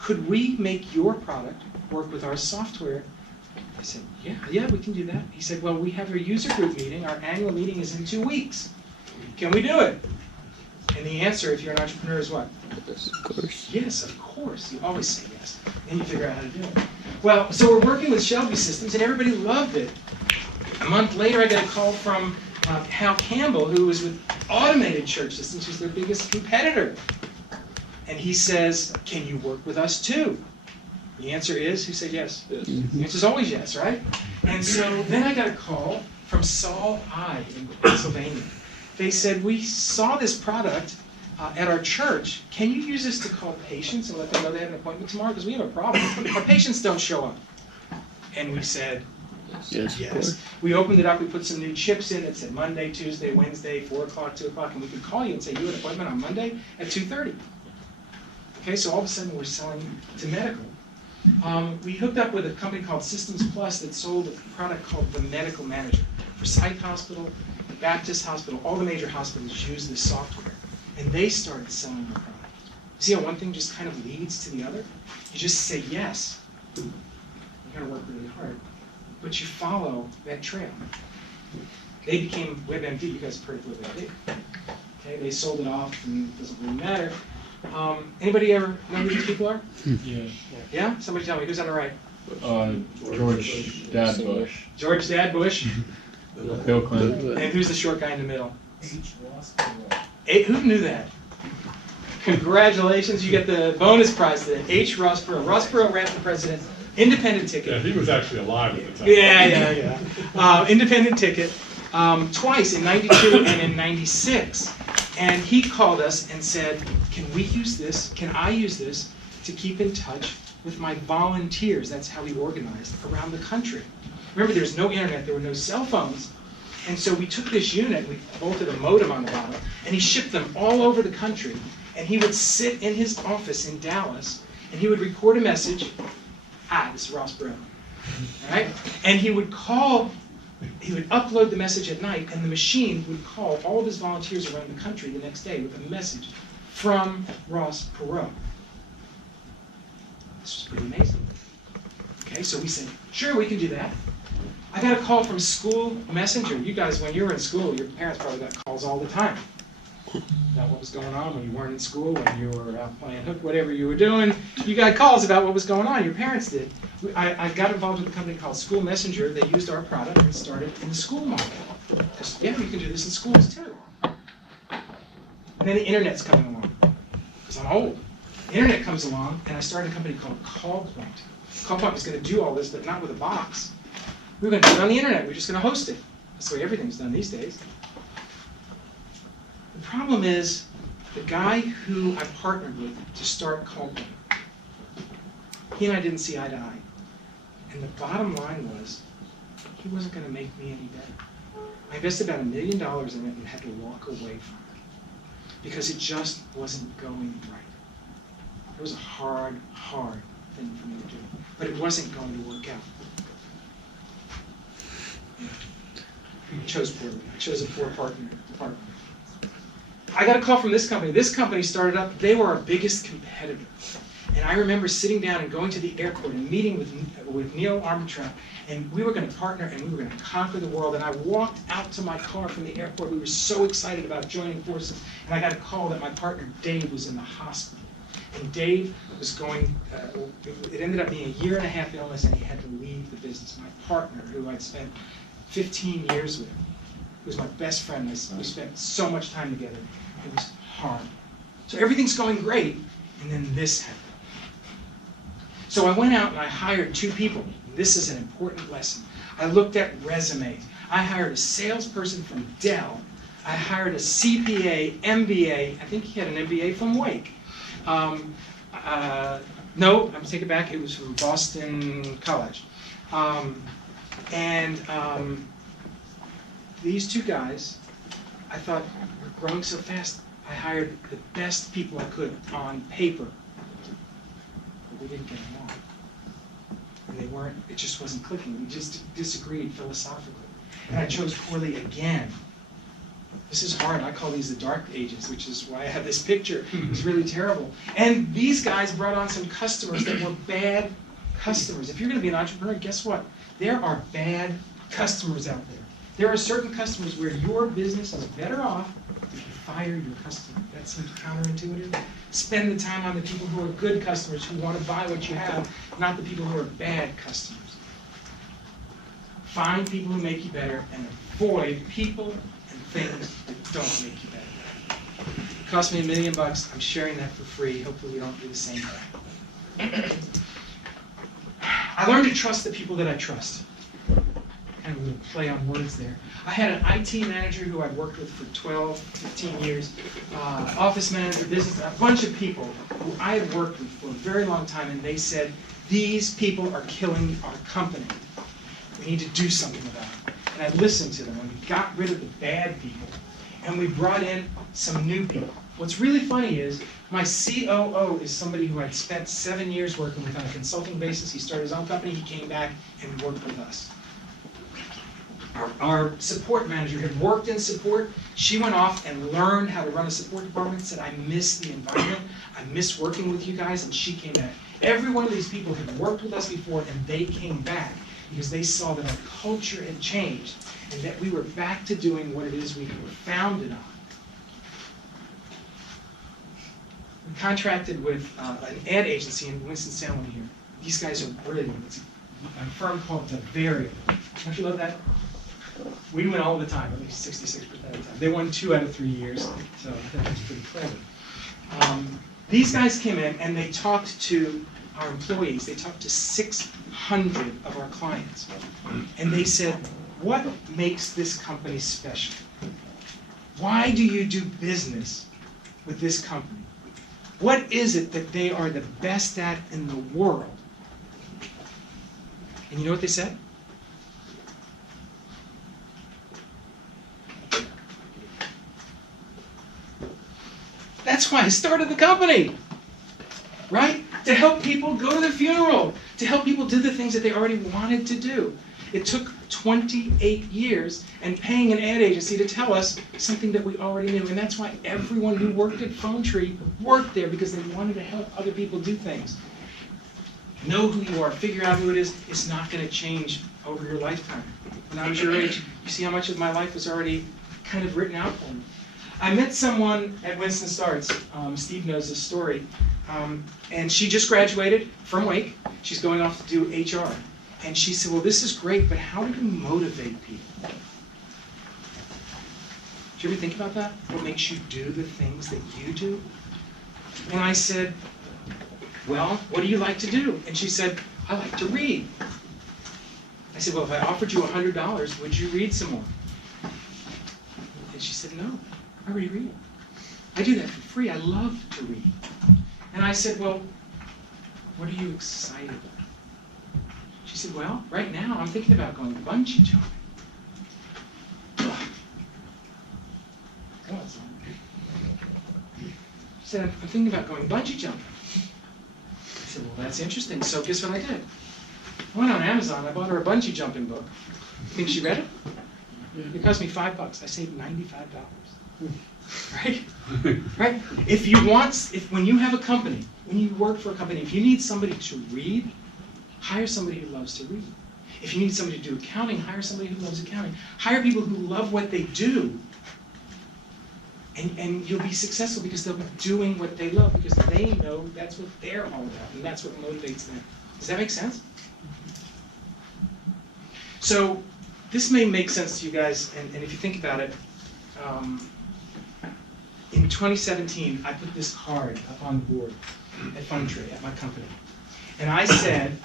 Could we make your product work with our software? I said, yeah, we can do that. He said, well, we have a user group meeting. Our annual meeting is in 2 weeks. Can we do it? And the answer, if you're an entrepreneur, is what? Yes, of course. Yes, of course. You always say yes. Then you figure out how to do it. Well, so we're working with Shelby Systems, and everybody loved it. A month later, I got a call from Hal Campbell, who was with Automated Church Systems, who's their biggest competitor. And he says, can you work with us too? The answer is, who said yes? Yes. The answer is always yes, right? And so then I got a call from Saul I in Pennsylvania. They said, we saw this product at our church. Can you use this to call patients and let them know they have an appointment tomorrow? Because we have a problem. Our patients don't show up. And we said, Yes, of course. We opened it up. We put some new chips in. It said Monday, Tuesday, Wednesday, 4 o'clock, 2 o'clock. And we could call you and say, you have an appointment on Monday at 2:30. Okay, so all of a sudden we're selling to medical. We hooked up with a company called Systems Plus that sold a product called the Medical Manager. For Psych Hospital, Baptist Hospital, all the major hospitals use this software. And they started selling the product. See how one thing just kind of leads to the other? You just say yes. You gotta work really hard. But you follow that trail. They became WebMD. You guys have heard of WebMD. Okay, they sold it off, and it doesn't really matter. Anybody ever know who these people are? Yeah. Yeah? Somebody tell me, who's on the right? George Dad Bush. George Dad Bush. Bill Clinton. And who's the short guy in the middle? Who knew that? Congratulations, you get the bonus prize today. H. Ross Perot. Ross Perot ran for president. Independent ticket. Yeah, he was actually alive at the time. Yeah. Independent ticket. Twice, in 92 and in 96. And he called us and said, can we use this, can I use this to keep in touch with my volunteers? That's how he organized around the country. Remember, there's no internet, there were no cell phones. And so we took this unit, we bolted a modem on the bottom, and he shipped them all over the country. And he would sit in his office in Dallas, and he would record a message. Hi, this is Ross Perot. All right? And he would call, he would upload the message at night, and the machine would call all of his volunteers around the country the next day with a message from Ross Perot. This was pretty amazing. Okay, so we said, sure, we can do that. I got a call from School Messenger. You guys, when you were in school, your parents probably got calls all the time about what was going on when you weren't in school, when you were out playing hook, whatever you were doing. You got calls about what was going on. Your parents did. I got involved with a company called School Messenger. They used our product and started in the school market. Yeah, you can do this in schools too. And then the internet's coming along, because I'm old. The internet comes along, and I started a company called CallPoint. CallPoint was going to do all this, but not with a box. We were going to do it on the internet. We're just going to host it. That's the way everything's done these days. The problem is, the guy who I partnered with to start CallPoint, he and I didn't see eye to eye. And the bottom line was, he wasn't going to make me any better. I invested about $1 million in it and had to walk away from it because it just wasn't going right. It was a hard thing for me to do, but it wasn't going to work out. I chose poorly. I chose a poor partner. I got a call from this company. This company started up. They were our biggest competitor. And I remember sitting down and going to the airport and meeting with Neil Armstrong, and we were going to partner and we were going to conquer the world. And I walked out to my car from the airport. We were so excited about joining forces. And I got a call that my partner, Dave, was in the hospital. And Dave was going, it ended up being a 1.5 year illness, and he had to leave the business. My partner, who I'd spent 15 years with, who was my best friend, we spent so much time together. It was hard. So everything's going great, and then this happened. So I went out and I hired 2 people. This is an important lesson. I looked at resumes. I hired a salesperson from Dell. I hired a CPA, MBA. I think he had an MBA from Wake. No, I'm taking it back. It was from Boston College. These 2 guys, I thought, we're growing so fast. I hired the best people I could on paper. But we didn't get along. And it just wasn't clicking. We just disagreed philosophically. And I chose poorly again. This is hard. I call these the dark ages, which is why I have this picture. It's really terrible. And these guys brought on some customers that were bad customers. If you're going to be an entrepreneur, guess what? There are bad customers out there. There are certain customers where your business is better off if you fire your customer. That seems counterintuitive. Spend the time on the people who are good customers, who want to buy what you have, not the people who are bad customers. Find people who make you better and avoid people and things that don't make you better. It cost me $1 million. I'm sharing that for free. Hopefully you don't do the same thing. I learned to trust the people that I trust. Kind of a little play on words there. I had an IT manager who I'd worked with for 12, 15 years, office manager, business, a bunch of people who I had worked with for a very long time, and they said, these people are killing our company. We need to do something about it. And I listened to them, and we got rid of the bad people, and we brought in some new people. What's really funny is, my COO is somebody who I'd spent 7 years working with on a consulting basis. He started his own company, he came back and worked with us. Our support manager had worked in support. She went off and learned how to run a support department, said, I miss the environment, I miss working with you guys, and she came back. Every one of these people had worked with us before, and they came back because they saw that our culture had changed and that we were back to doing what it is we were founded on. We contracted with an ad agency in Winston-Salem here. These guys are brilliant. It's a firm called The Variable. Don't you love that? We win all the time, at least 66% of the time. They won 2 out of 3 years, so I think that's pretty clever. These guys came in and they talked to our employees. They talked to 600 of our clients. And they said, what makes this company special? Why do you do business with this company? What is it that they are the best at in the world? And you know what they said? That's why I started the company, right? To help people go to the funeral, to help people do the things that they already wanted to do. It took 28 years and paying an ad agency to tell us something that we already knew. And that's why everyone who worked at Phone Tree worked there, because they wanted to help other people do things. Know who you are, figure out who it is. It's not going to change over your lifetime. When I was your age, you see how much of my life was already kind of written out for me. I met someone at Winston Starts, Steve knows this story, and she just graduated from Wake. She's going off to do HR. And she said, well, this is great, but how do you motivate people? Do you ever think about that? What makes you do the things that you do? And I said, well, what do you like to do? And she said, I like to read. I said, well, if I offered you $100, would you read some more? And she said, no, I already read. I do that for free. I love to read. And I said, well, what are you excited about? She said, well, right now I'm thinking about going bungee jumping. Ugh. Come on, son. She said, I'm thinking about going bungee jumping. I said, well, that's interesting. So guess what I did? I went on Amazon. I bought her a bungee jumping book. You think she read it? It cost me $5. I saved $95. Right? Right? When you have a company, when you work for a company, if you need somebody to read, hire somebody who loves to read. If you need somebody to do accounting, hire somebody who loves accounting. Hire people who love what they do, and you'll be successful because they'll be doing what they love because they know that's what they're all about, and that's what motivates them. Does that make sense? So this may make sense to you guys, and if you think about it, in 2017, I put this card up on the board at Funtree, at my company. And I said,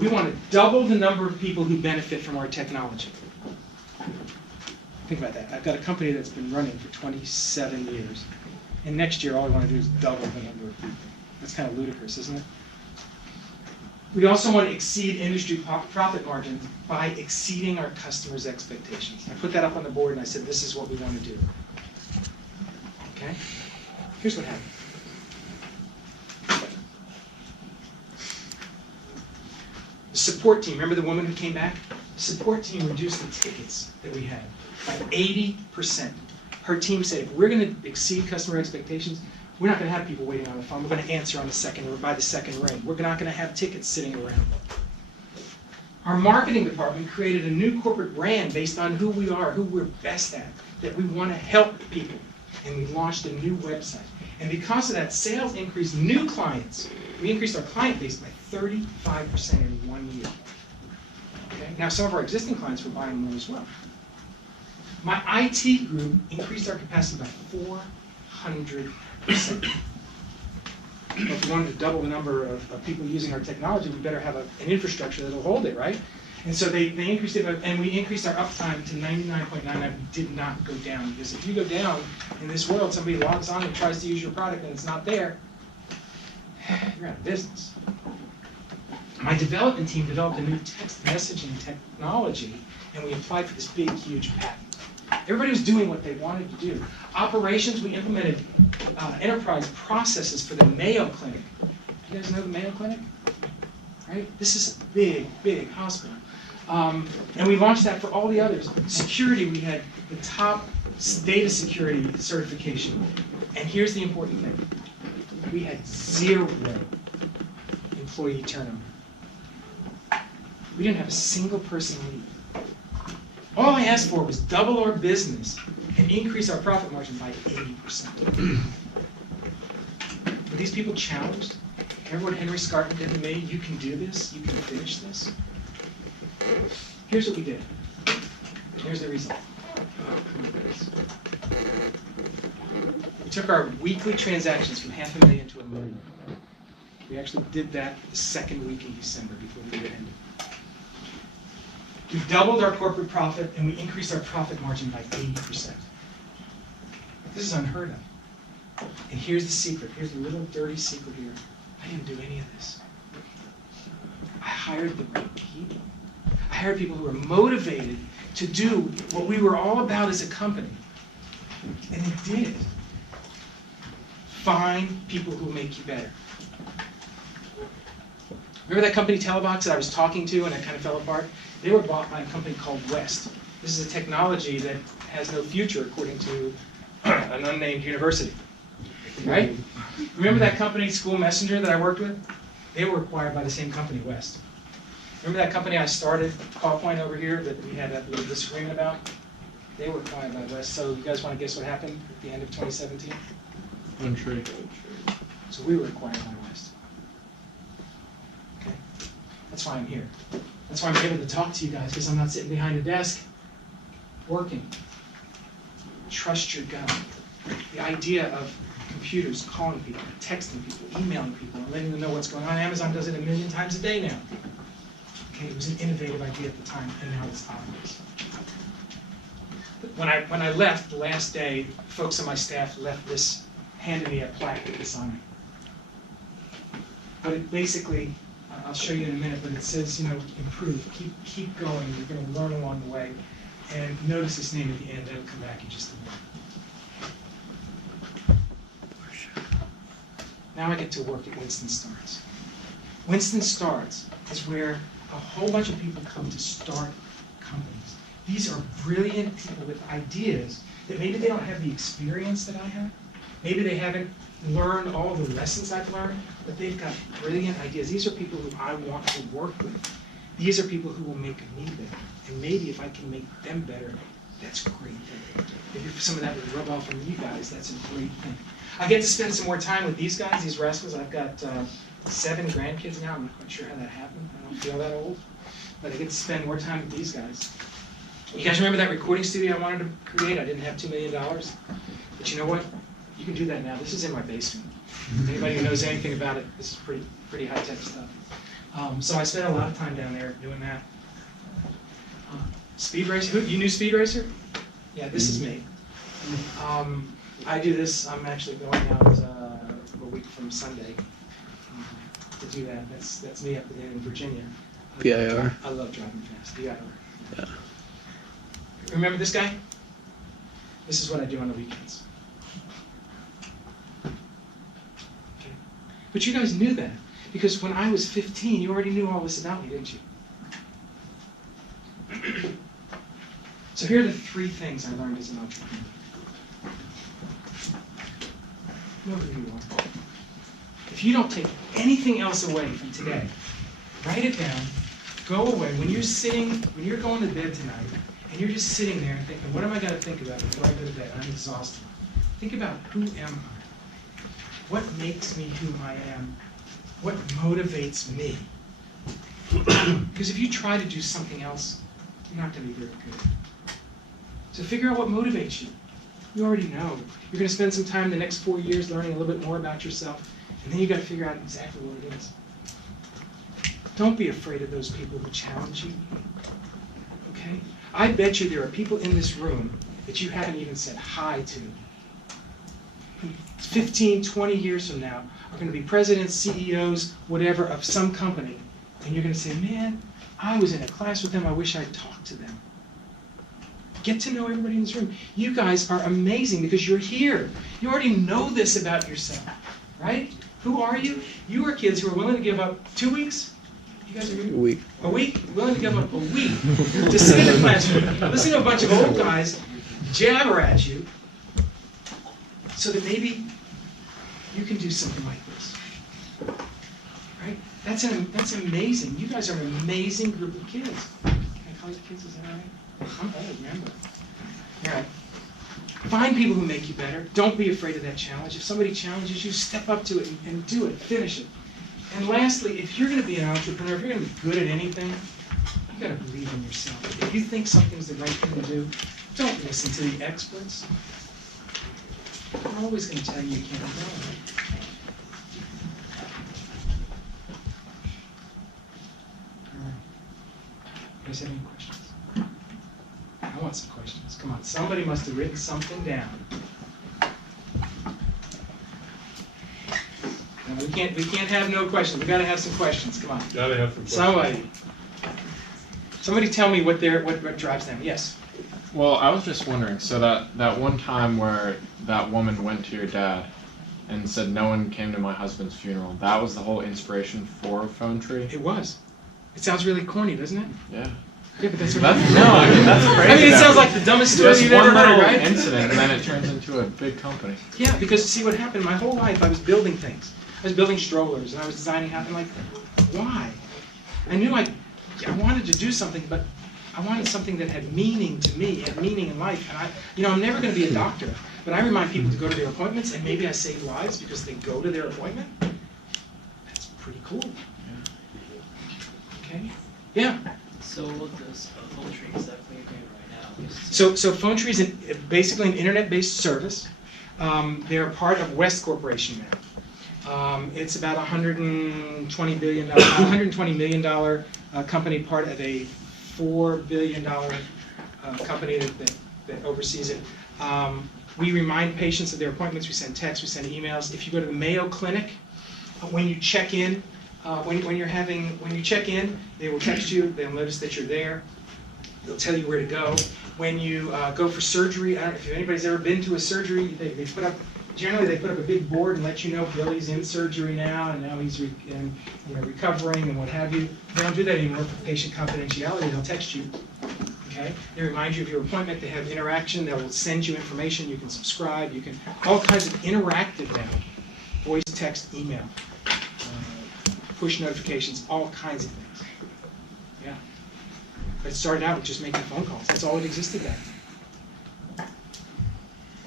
we want to double the number of people who benefit from our technology. Think about that. I've got a company that's been running for 27 years. And next year, all I want to do is double the number of people. That's kind of ludicrous, isn't it? We also want to exceed industry profit margins by exceeding our customers' expectations. I put that up on the board and I said, this is what we want to do. Okay? Here's what happened. The support team, remember the woman who came back? The support team reduced the tickets that we had by 80%. Her team said, if we're going to exceed customer expectations, we're not going to have people waiting on the phone. We're going to answer on the second or by the second ring. We're not going to have tickets sitting around. Our marketing department created a new corporate brand based on who we are, who we're best at, that we want to help people. And we launched a new website. And because of that, sales increased new clients. We increased our client base by 35% in 1 year. Okay? Now, some of our existing clients were buying more as well. My IT group increased our capacity by 400%. If we wanted to double the number of people using our technology, we better have an infrastructure that'll hold it, right? And so they increased it, and we increased our uptime to 99.99. We did not go down, because if you go down in this world, somebody logs on and tries to use your product and it's not there, you're out of business. My development team developed a new text messaging technology, and we applied for this big, huge patent. Everybody was doing what they wanted to do. Operations, we implemented enterprise processes for the Mayo Clinic. You guys know the Mayo Clinic? Right? This is a big, big hospital. And we launched that for all the others. Security, we had the top data security certification. And here's the important thing. We had 0 employee turnover. We didn't have a single person leave. All I asked for was double our business and increase our profit margin by 80%. Were these people challenged? Remember what Henry Scarton did to me? You can do this. You can finish this. Here's what we did. Here's the result. We took our weekly transactions from 500,000 to 1 million. We actually did that the second week in December before the year ended. We doubled our corporate profit and we increased our profit margin by 80%. This is unheard of. And here's the secret. Here's the little dirty secret here. I didn't do any of this. I hired the right people. I hired people who were motivated to do what we were all about as a company. And they did it. Find people who make you better. Remember that company Telebox that I was talking to and it kind of fell apart? They were bought by a company called West. This is a technology that has no future according to an unnamed university. Right? Remember that company, School Messenger, that I worked with? They were acquired by the same company, West. Remember that company I started, Call Point over here, that we had that little disagreement about? They were acquired by West. So you guys want to guess what happened at the end of 2017? One tree. So we were acquired by West. Okay? That's why I'm here. That's why I'm able to talk to you guys, because I'm not sitting behind a desk working. Trust your gut. The idea of computers calling people, texting people, emailing people, and letting them know what's going on. Amazon does it 1 million times a day now. Okay, it was an innovative idea at the time, and now it's obvious. When I left the last day, folks on my staff left this, handed me a plaque with this on it. But it basically, I'll show you in a minute, but it says, you know, improve, keep going, you're going to learn along the way. And notice this name at the end, that'll come back in just a minute. Now I get to work at Winston Starts. Winston Starts is where a whole bunch of people come to start companies. These are brilliant people with ideas that maybe they don't have the experience that I have. Maybe they haven't learned all the lessons I've learned, but they've got brilliant ideas. These are people who I want to work with. These are people who will make me better. And maybe if I can make them better, that's great. Maybe if some of that would rub off on you guys, that's a great thing. I get to spend some more time with these guys, these rascals. I've got 7 grandkids now. I'm not quite sure how that happened. I don't feel that old. But I get to spend more time with these guys. You guys remember that recording studio I wanted to create? I didn't have $2 million. But you know what? You can do that now. This is in my basement. Anybody who knows anything about it, this is pretty high-tech stuff. So I spent a lot of time down there doing that. Speed Racer, you knew Speed Racer? Yeah, this is me. I do this, I'm actually going out a week from Sunday to do that. That's me up in Virginia. PIR. I love driving fast, PIR. Yeah. Remember this guy? This is what I do on the weekends. Okay. But you guys knew that, because when I was 15, you already knew all this about me, didn't you? So here are the 3 things I learned as an entrepreneur. Know who you are. If you don't take anything else away from today, write it down, go away. When you're going to bed tonight, and you're just sitting there and thinking, what am I going to think about before I go to bed? I'm exhausted. Think about, who am I? What makes me who I am? What motivates me? Because if you try to do something else, you're not going to be very good. So figure out what motivates you. You already know. You're going to spend some time the next 4 years learning a little bit more about yourself, and then you've got to figure out exactly what it is. Don't be afraid of those people who challenge you. Okay? I bet you there are people in this room that you haven't even said hi to. 15, 20 years from now are going to be presidents, CEOs, whatever, of some company, and you're going to say, man, I was in a class with them, I wish I'd talked to them. Get to know everybody in this room. You guys are amazing because you're here. You already know this about yourself, right? Who are you? You are kids who are willing to give up 2 weeks. You guys are here? A week. A week? Willing to give up a week to sit in the classroom, listen to a bunch of old guys jabber at you so that maybe you can do something like this. Right? That's amazing. You guys are an amazing group of kids. Can I call you kids? Is that all right? I'm old, remember. All right. Find people who make you better. Don't be afraid of that challenge. If somebody challenges you, step up to it and do it. Finish it. And lastly, if you're going to be an entrepreneur, if you're going to be good at anything, you've got to believe in yourself. If you think something's the right thing to do, don't listen to the experts. They're always going to tell you you can't do it. All right. You guys have any questions? I want some questions. Come on, somebody must have written something down. No, we can't have no questions. We got to have some questions. Come on. Gotta have some questions. Somebody tell me what drives them. Yes. Well, I was just wondering, so that one time where that woman went to your dad and said no one came to my husband's funeral, that was the whole inspiration for Phone Tree? It was. It sounds really corny, doesn't it? Yeah. Yeah, but that's what that's crazy. I mean, it sounds like the dumbest story Just you've one ever heard, little right? incident, and then it turns into a big company. Yeah, because see what happened, my whole life I was building things. I was building strollers, and I was designing how, and like, why? I knew I wanted to do something, but I wanted something that had meaning to me, had meaning in life. And I'm never going to be a doctor, but I remind people to go to their appointments, and maybe I save lives because they go to their appointment. That's pretty cool. Okay? Yeah. So what does phone tree exactly do right now? So Phone Tree is basically an internet-based service. They're part of West Corporation now. It's about $120 million company, part of a $4 billion company that oversees it. We remind patients of their appointments. We send texts, we send emails. If you go to the Mayo Clinic, when you check in, when you check in, they will text you. They'll notice that you're there. They'll tell you where to go. When you go for surgery, I don't know if anybody's ever been to a surgery. They put up a big board and let you know Billy's in surgery now, and now he's recovering and what have you. They don't do that anymore for patient confidentiality. They'll text you. Okay? They remind you of your appointment. They have interaction. They will send you information. You can subscribe. You can all kinds of interactive now. Voice, text, email, push notifications, all kinds of things. Yeah. But it started out with just making phone calls. That's all it existed then.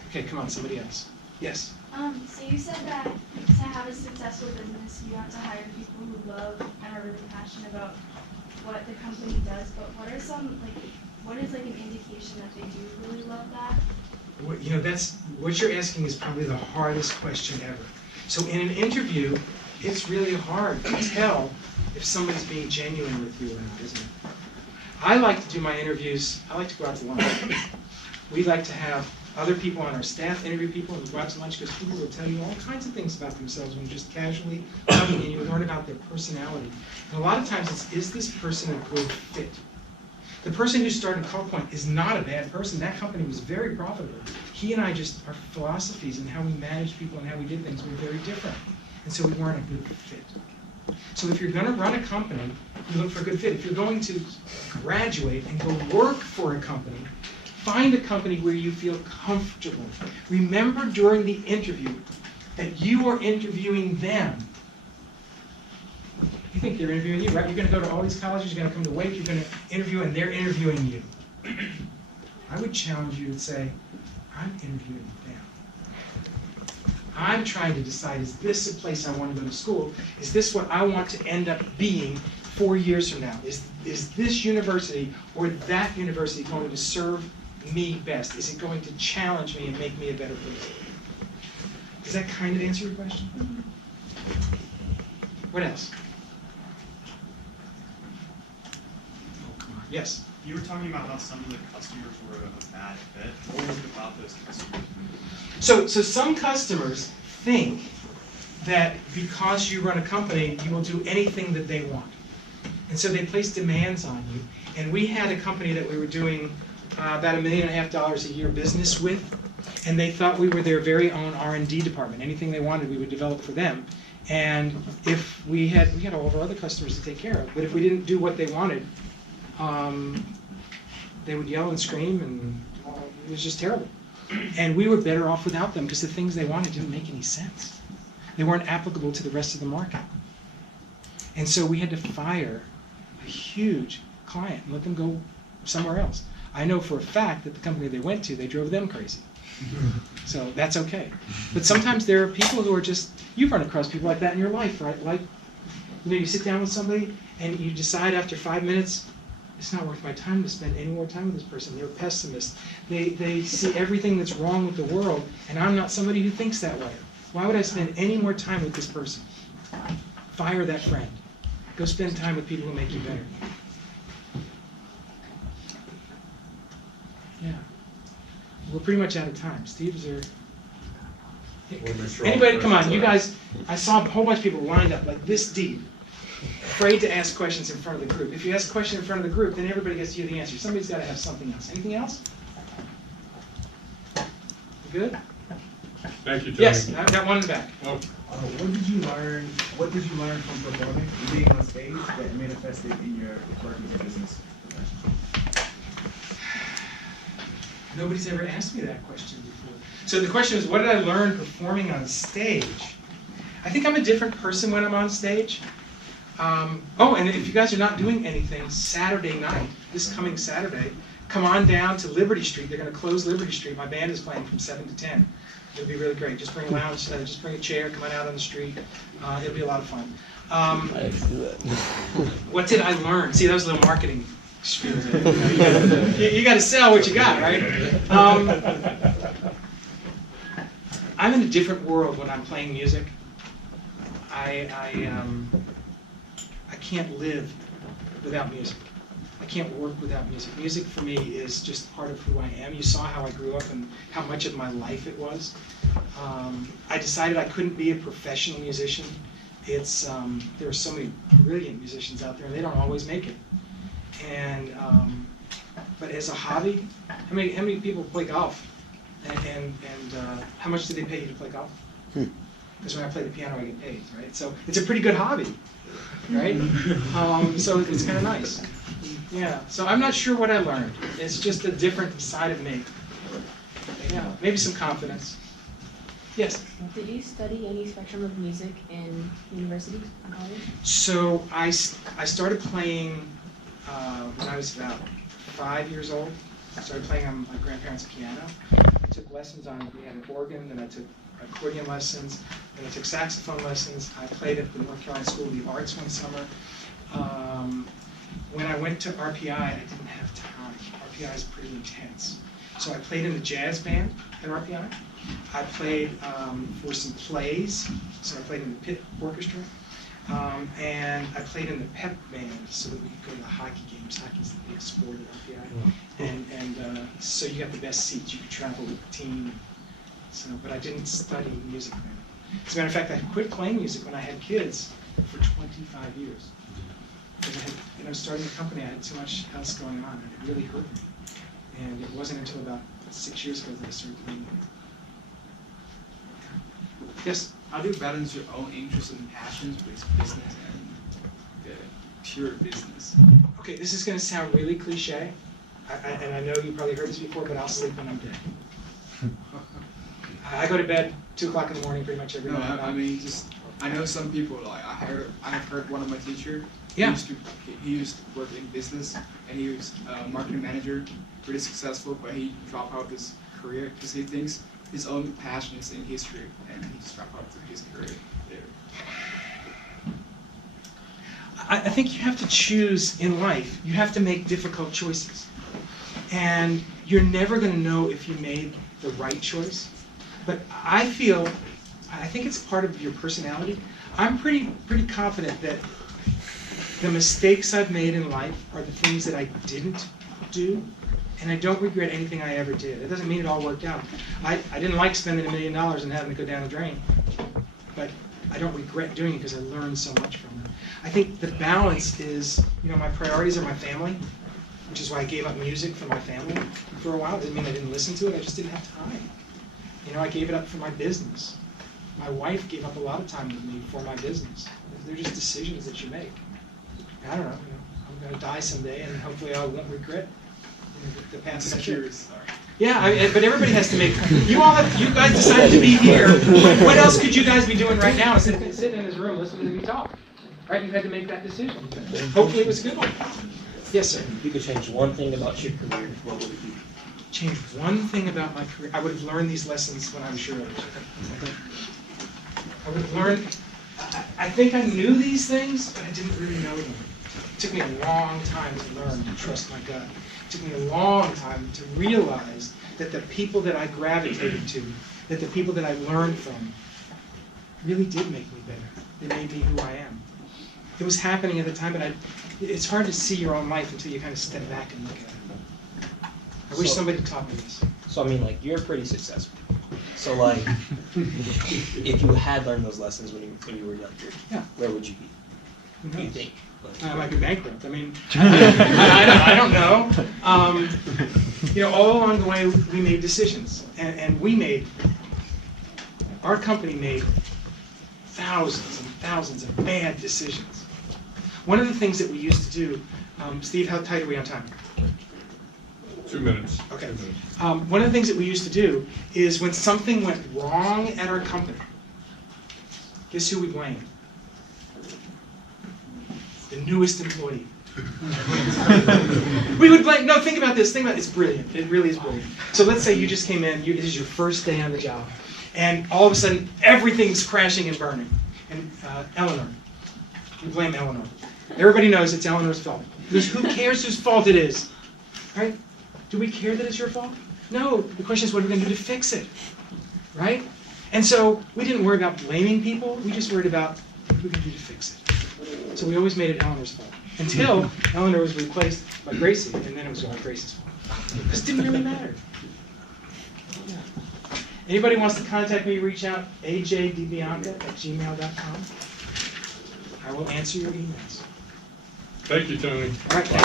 Okay, come on, somebody else. Yes? So you said that to have a successful business, you have to hire people who love and are really passionate about what the company does, but what is an indication that they do really love that? That's what you're asking is probably the hardest question ever. So in an interview, it's really hard to tell if somebody's being genuine with you or not, isn't it? I like to do my interviews, I like to go out to lunch. We like to have other people on our staff interview people and go out to lunch because people will tell you all kinds of things about themselves when you're just casually talking and you learn about their personality. And a lot of times it's, is this person a good fit? The person who started CallPoint is not a bad person. That company was very profitable. He and I our philosophies and how we managed people and how we did things were very different. And so we weren't a good fit. So if you're going to run a company, you look for a good fit. If you're going to graduate and go work for a company, find a company where you feel comfortable. Remember during the interview that you are interviewing them. You think they're interviewing you, right? You're going to go to all these colleges, you're going to come to Wake, you're going to interview, and they're interviewing you. I would challenge you to say, I'm interviewing them. I'm trying to decide, is this a place I want to go to school? Is this what I want to end up being 4 years from now? Is this university or that university going to serve me best? Is it going to challenge me and make me a better person? Does that kind of answer your question? What else? Oh, come on. Yes? You were talking about how some of the customers were a bad fit. What was it about those customers? So some customers think that because you run a company, you will do anything that they want. And so they place demands on you. And we had a company that we were doing about $1.5 million a year business with, and they thought we were their very own R&D department. Anything they wanted, we would develop for them. And if we had all of our other customers to take care of, but if we didn't do what they wanted, they would yell and scream, and it was just terrible. And we were better off without them because the things they wanted didn't make any sense. They weren't applicable to the rest of the market. And so we had to fire a huge client and let them go somewhere else. I know for a fact that the company they went to, they drove them crazy. So that's okay. But sometimes there are people who are just, you've run across people like that in your life, right? Like, you sit down with somebody and you decide after 5 minutes, it's not worth my time to spend any more time with this person. They're pessimists. They see everything that's wrong with the world, and I'm not somebody who thinks that way. Why would I spend any more time with this person? Fire that friend. Go spend time with people who make you better. Yeah. We're pretty much out of time. Steve, is there... Anybody, come on, you guys, I saw a whole bunch of people lined up like this deep, afraid to ask questions in front of the group. If you ask a question in front of the group, then everybody gets to hear the answer. Somebody's got to have something else. Anything else? You good? Thank you, Tony. Yes, I've got one in the back. Oh, What did you learn from performing, being on stage that manifested in your work in your business? Nobody's ever asked me that question before. So the question is, what did I learn performing on stage? I think I'm a different person when I'm on stage. Oh, and if you guys are not doing anything, Saturday night, this coming Saturday, come on down to Liberty Street. They're going to close Liberty Street. My band is playing from 7 to 10. It'll be really great. Just bring a lounge, just bring a chair, come on out on the street. It'll be a lot of fun. What did I learn? See, that was a little marketing spiel. You got to sell what you got, right? I'm in a different world when I'm playing music. I can't live without music. I can't work without music. Music for me is just part of who I am. You saw how I grew up and how much of my life it was. I decided I couldn't be a professional musician. There are so many brilliant musicians out there, and they don't always make it. And but as a hobby, how many people play golf? And how much do they pay you to play golf? Because when I play the piano, I get paid, right? So it's a pretty good hobby, right? So it's kind of nice. Yeah. So I'm not sure what I learned. It's just a different side of me. Yeah. Maybe some confidence. Yes. Did you study any spectrum of music in university or college? So I started playing when I was about 5 years old. I started playing on my grandparents' piano. I took lessons we had an organ, then I took accordion lessons, then I took saxophone lessons. I played at the North Carolina School of the Arts one summer. When I went to RPI, I didn't have time. RPI is pretty intense. So I played in the jazz band at RPI. I played for some plays, so I played in the pit orchestra, and I played in the pep band so that we could go to the hockey games. Hockey's the big sport at RPI, and so you got the best seats. You could travel with the team. So, but I didn't study music then. As a matter of fact, I quit playing music when I had kids for 25 years. Because I had, starting a company, I had too much else going on, and it really hurt me. And it wasn't until about 6 years ago that I started playing music. Yes? How do you balance your own interests and passions with business and the pure business? Okay, this is going to sound really cliche, and I know you probably heard this before, but I'll sleep when I'm dead. I go to bed 2 o'clock in the morning pretty much every night. I mean, I know some people, like I've heard one of my teachers, he used to work in business, and he was a marketing manager, pretty successful, but he dropped out of his career because he thinks his own passion is in history, and he just dropped out of his career there. I think you have to choose in life. You have to make difficult choices. And you're never going to know if you made the right choice. But I think it's part of your personality. I'm pretty confident that the mistakes I've made in life are the things that I didn't do, and I don't regret anything I ever did. It doesn't mean it all worked out. I didn't like spending $1 million and having to go down the drain, but I don't regret doing it because I learned so much from it. I think the balance is, my priorities are my family, which is why I gave up music for my family for a while. It didn't mean I didn't listen to it, I just didn't have time. I gave it up for my business. My wife gave up a lot of time with me for my business. They're just decisions that you make. I don't know, I'm going to die someday, and hopefully I won't regret the past. Yeah, but everybody has to make. You guys decided to be here. What else could you guys be doing right now? Sitting in this room listening to me talk. Right? You had to make that decision. Hopefully it was a good one. Yes, sir. If you could change one thing about your career, what would it be? Change one thing about my career. I would have learned these lessons when I was your age. I would have learned. I think I knew these things, but I didn't really know them. It took me a long time to learn to trust my gut. It took me a long time to realize that the people that I gravitated to, that the people that I learned from, really did make me better. They made me who I am. It was happening at the time, but it's hard to see your own life until you kind of step back and look at it. I wish somebody taught me this. So you're pretty successful. So if you had learned those lessons when you were younger, where would you be? Do you think? I might be bankrupt. I don't know. All along the way we made decisions, and our company made thousands and thousands of bad decisions. One of the things that we used to do, Steve, how tight are we on time? 2 minutes. Okay. One of the things that we used to do is when something went wrong at our company, guess who we blamed? newest employee. We would blame, no, think about this, it's brilliant, it really is brilliant. So let's say you just came in, this is your first day on the job, and all of a sudden, everything's crashing and burning. And Eleanor, we blame Eleanor. Everybody knows it's Eleanor's fault. Because who cares whose fault it is? Right? Do we care that it's your fault? No, the question is what are we going to do to fix it? Right? And so we didn't worry about blaming people, we just worried about what are we going to do to fix it. So we always made it Eleanor's fault. Until Eleanor was replaced by Gracie, and then it was all Gracie's fault. Because it didn't really matter. Yeah. Anybody wants to contact me, reach out, ajdibianca@gmail.com. I will answer your emails. Thank you, Tony. All right, thank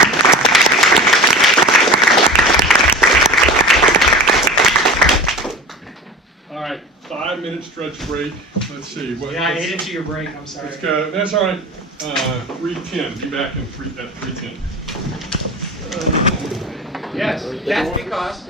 you. All right, 5-minute stretch break. Let's see. Yeah, I ate into your break, I'm sorry. Let's go. That's all right. 3:10. Be back at 3:10. Yes, that's because,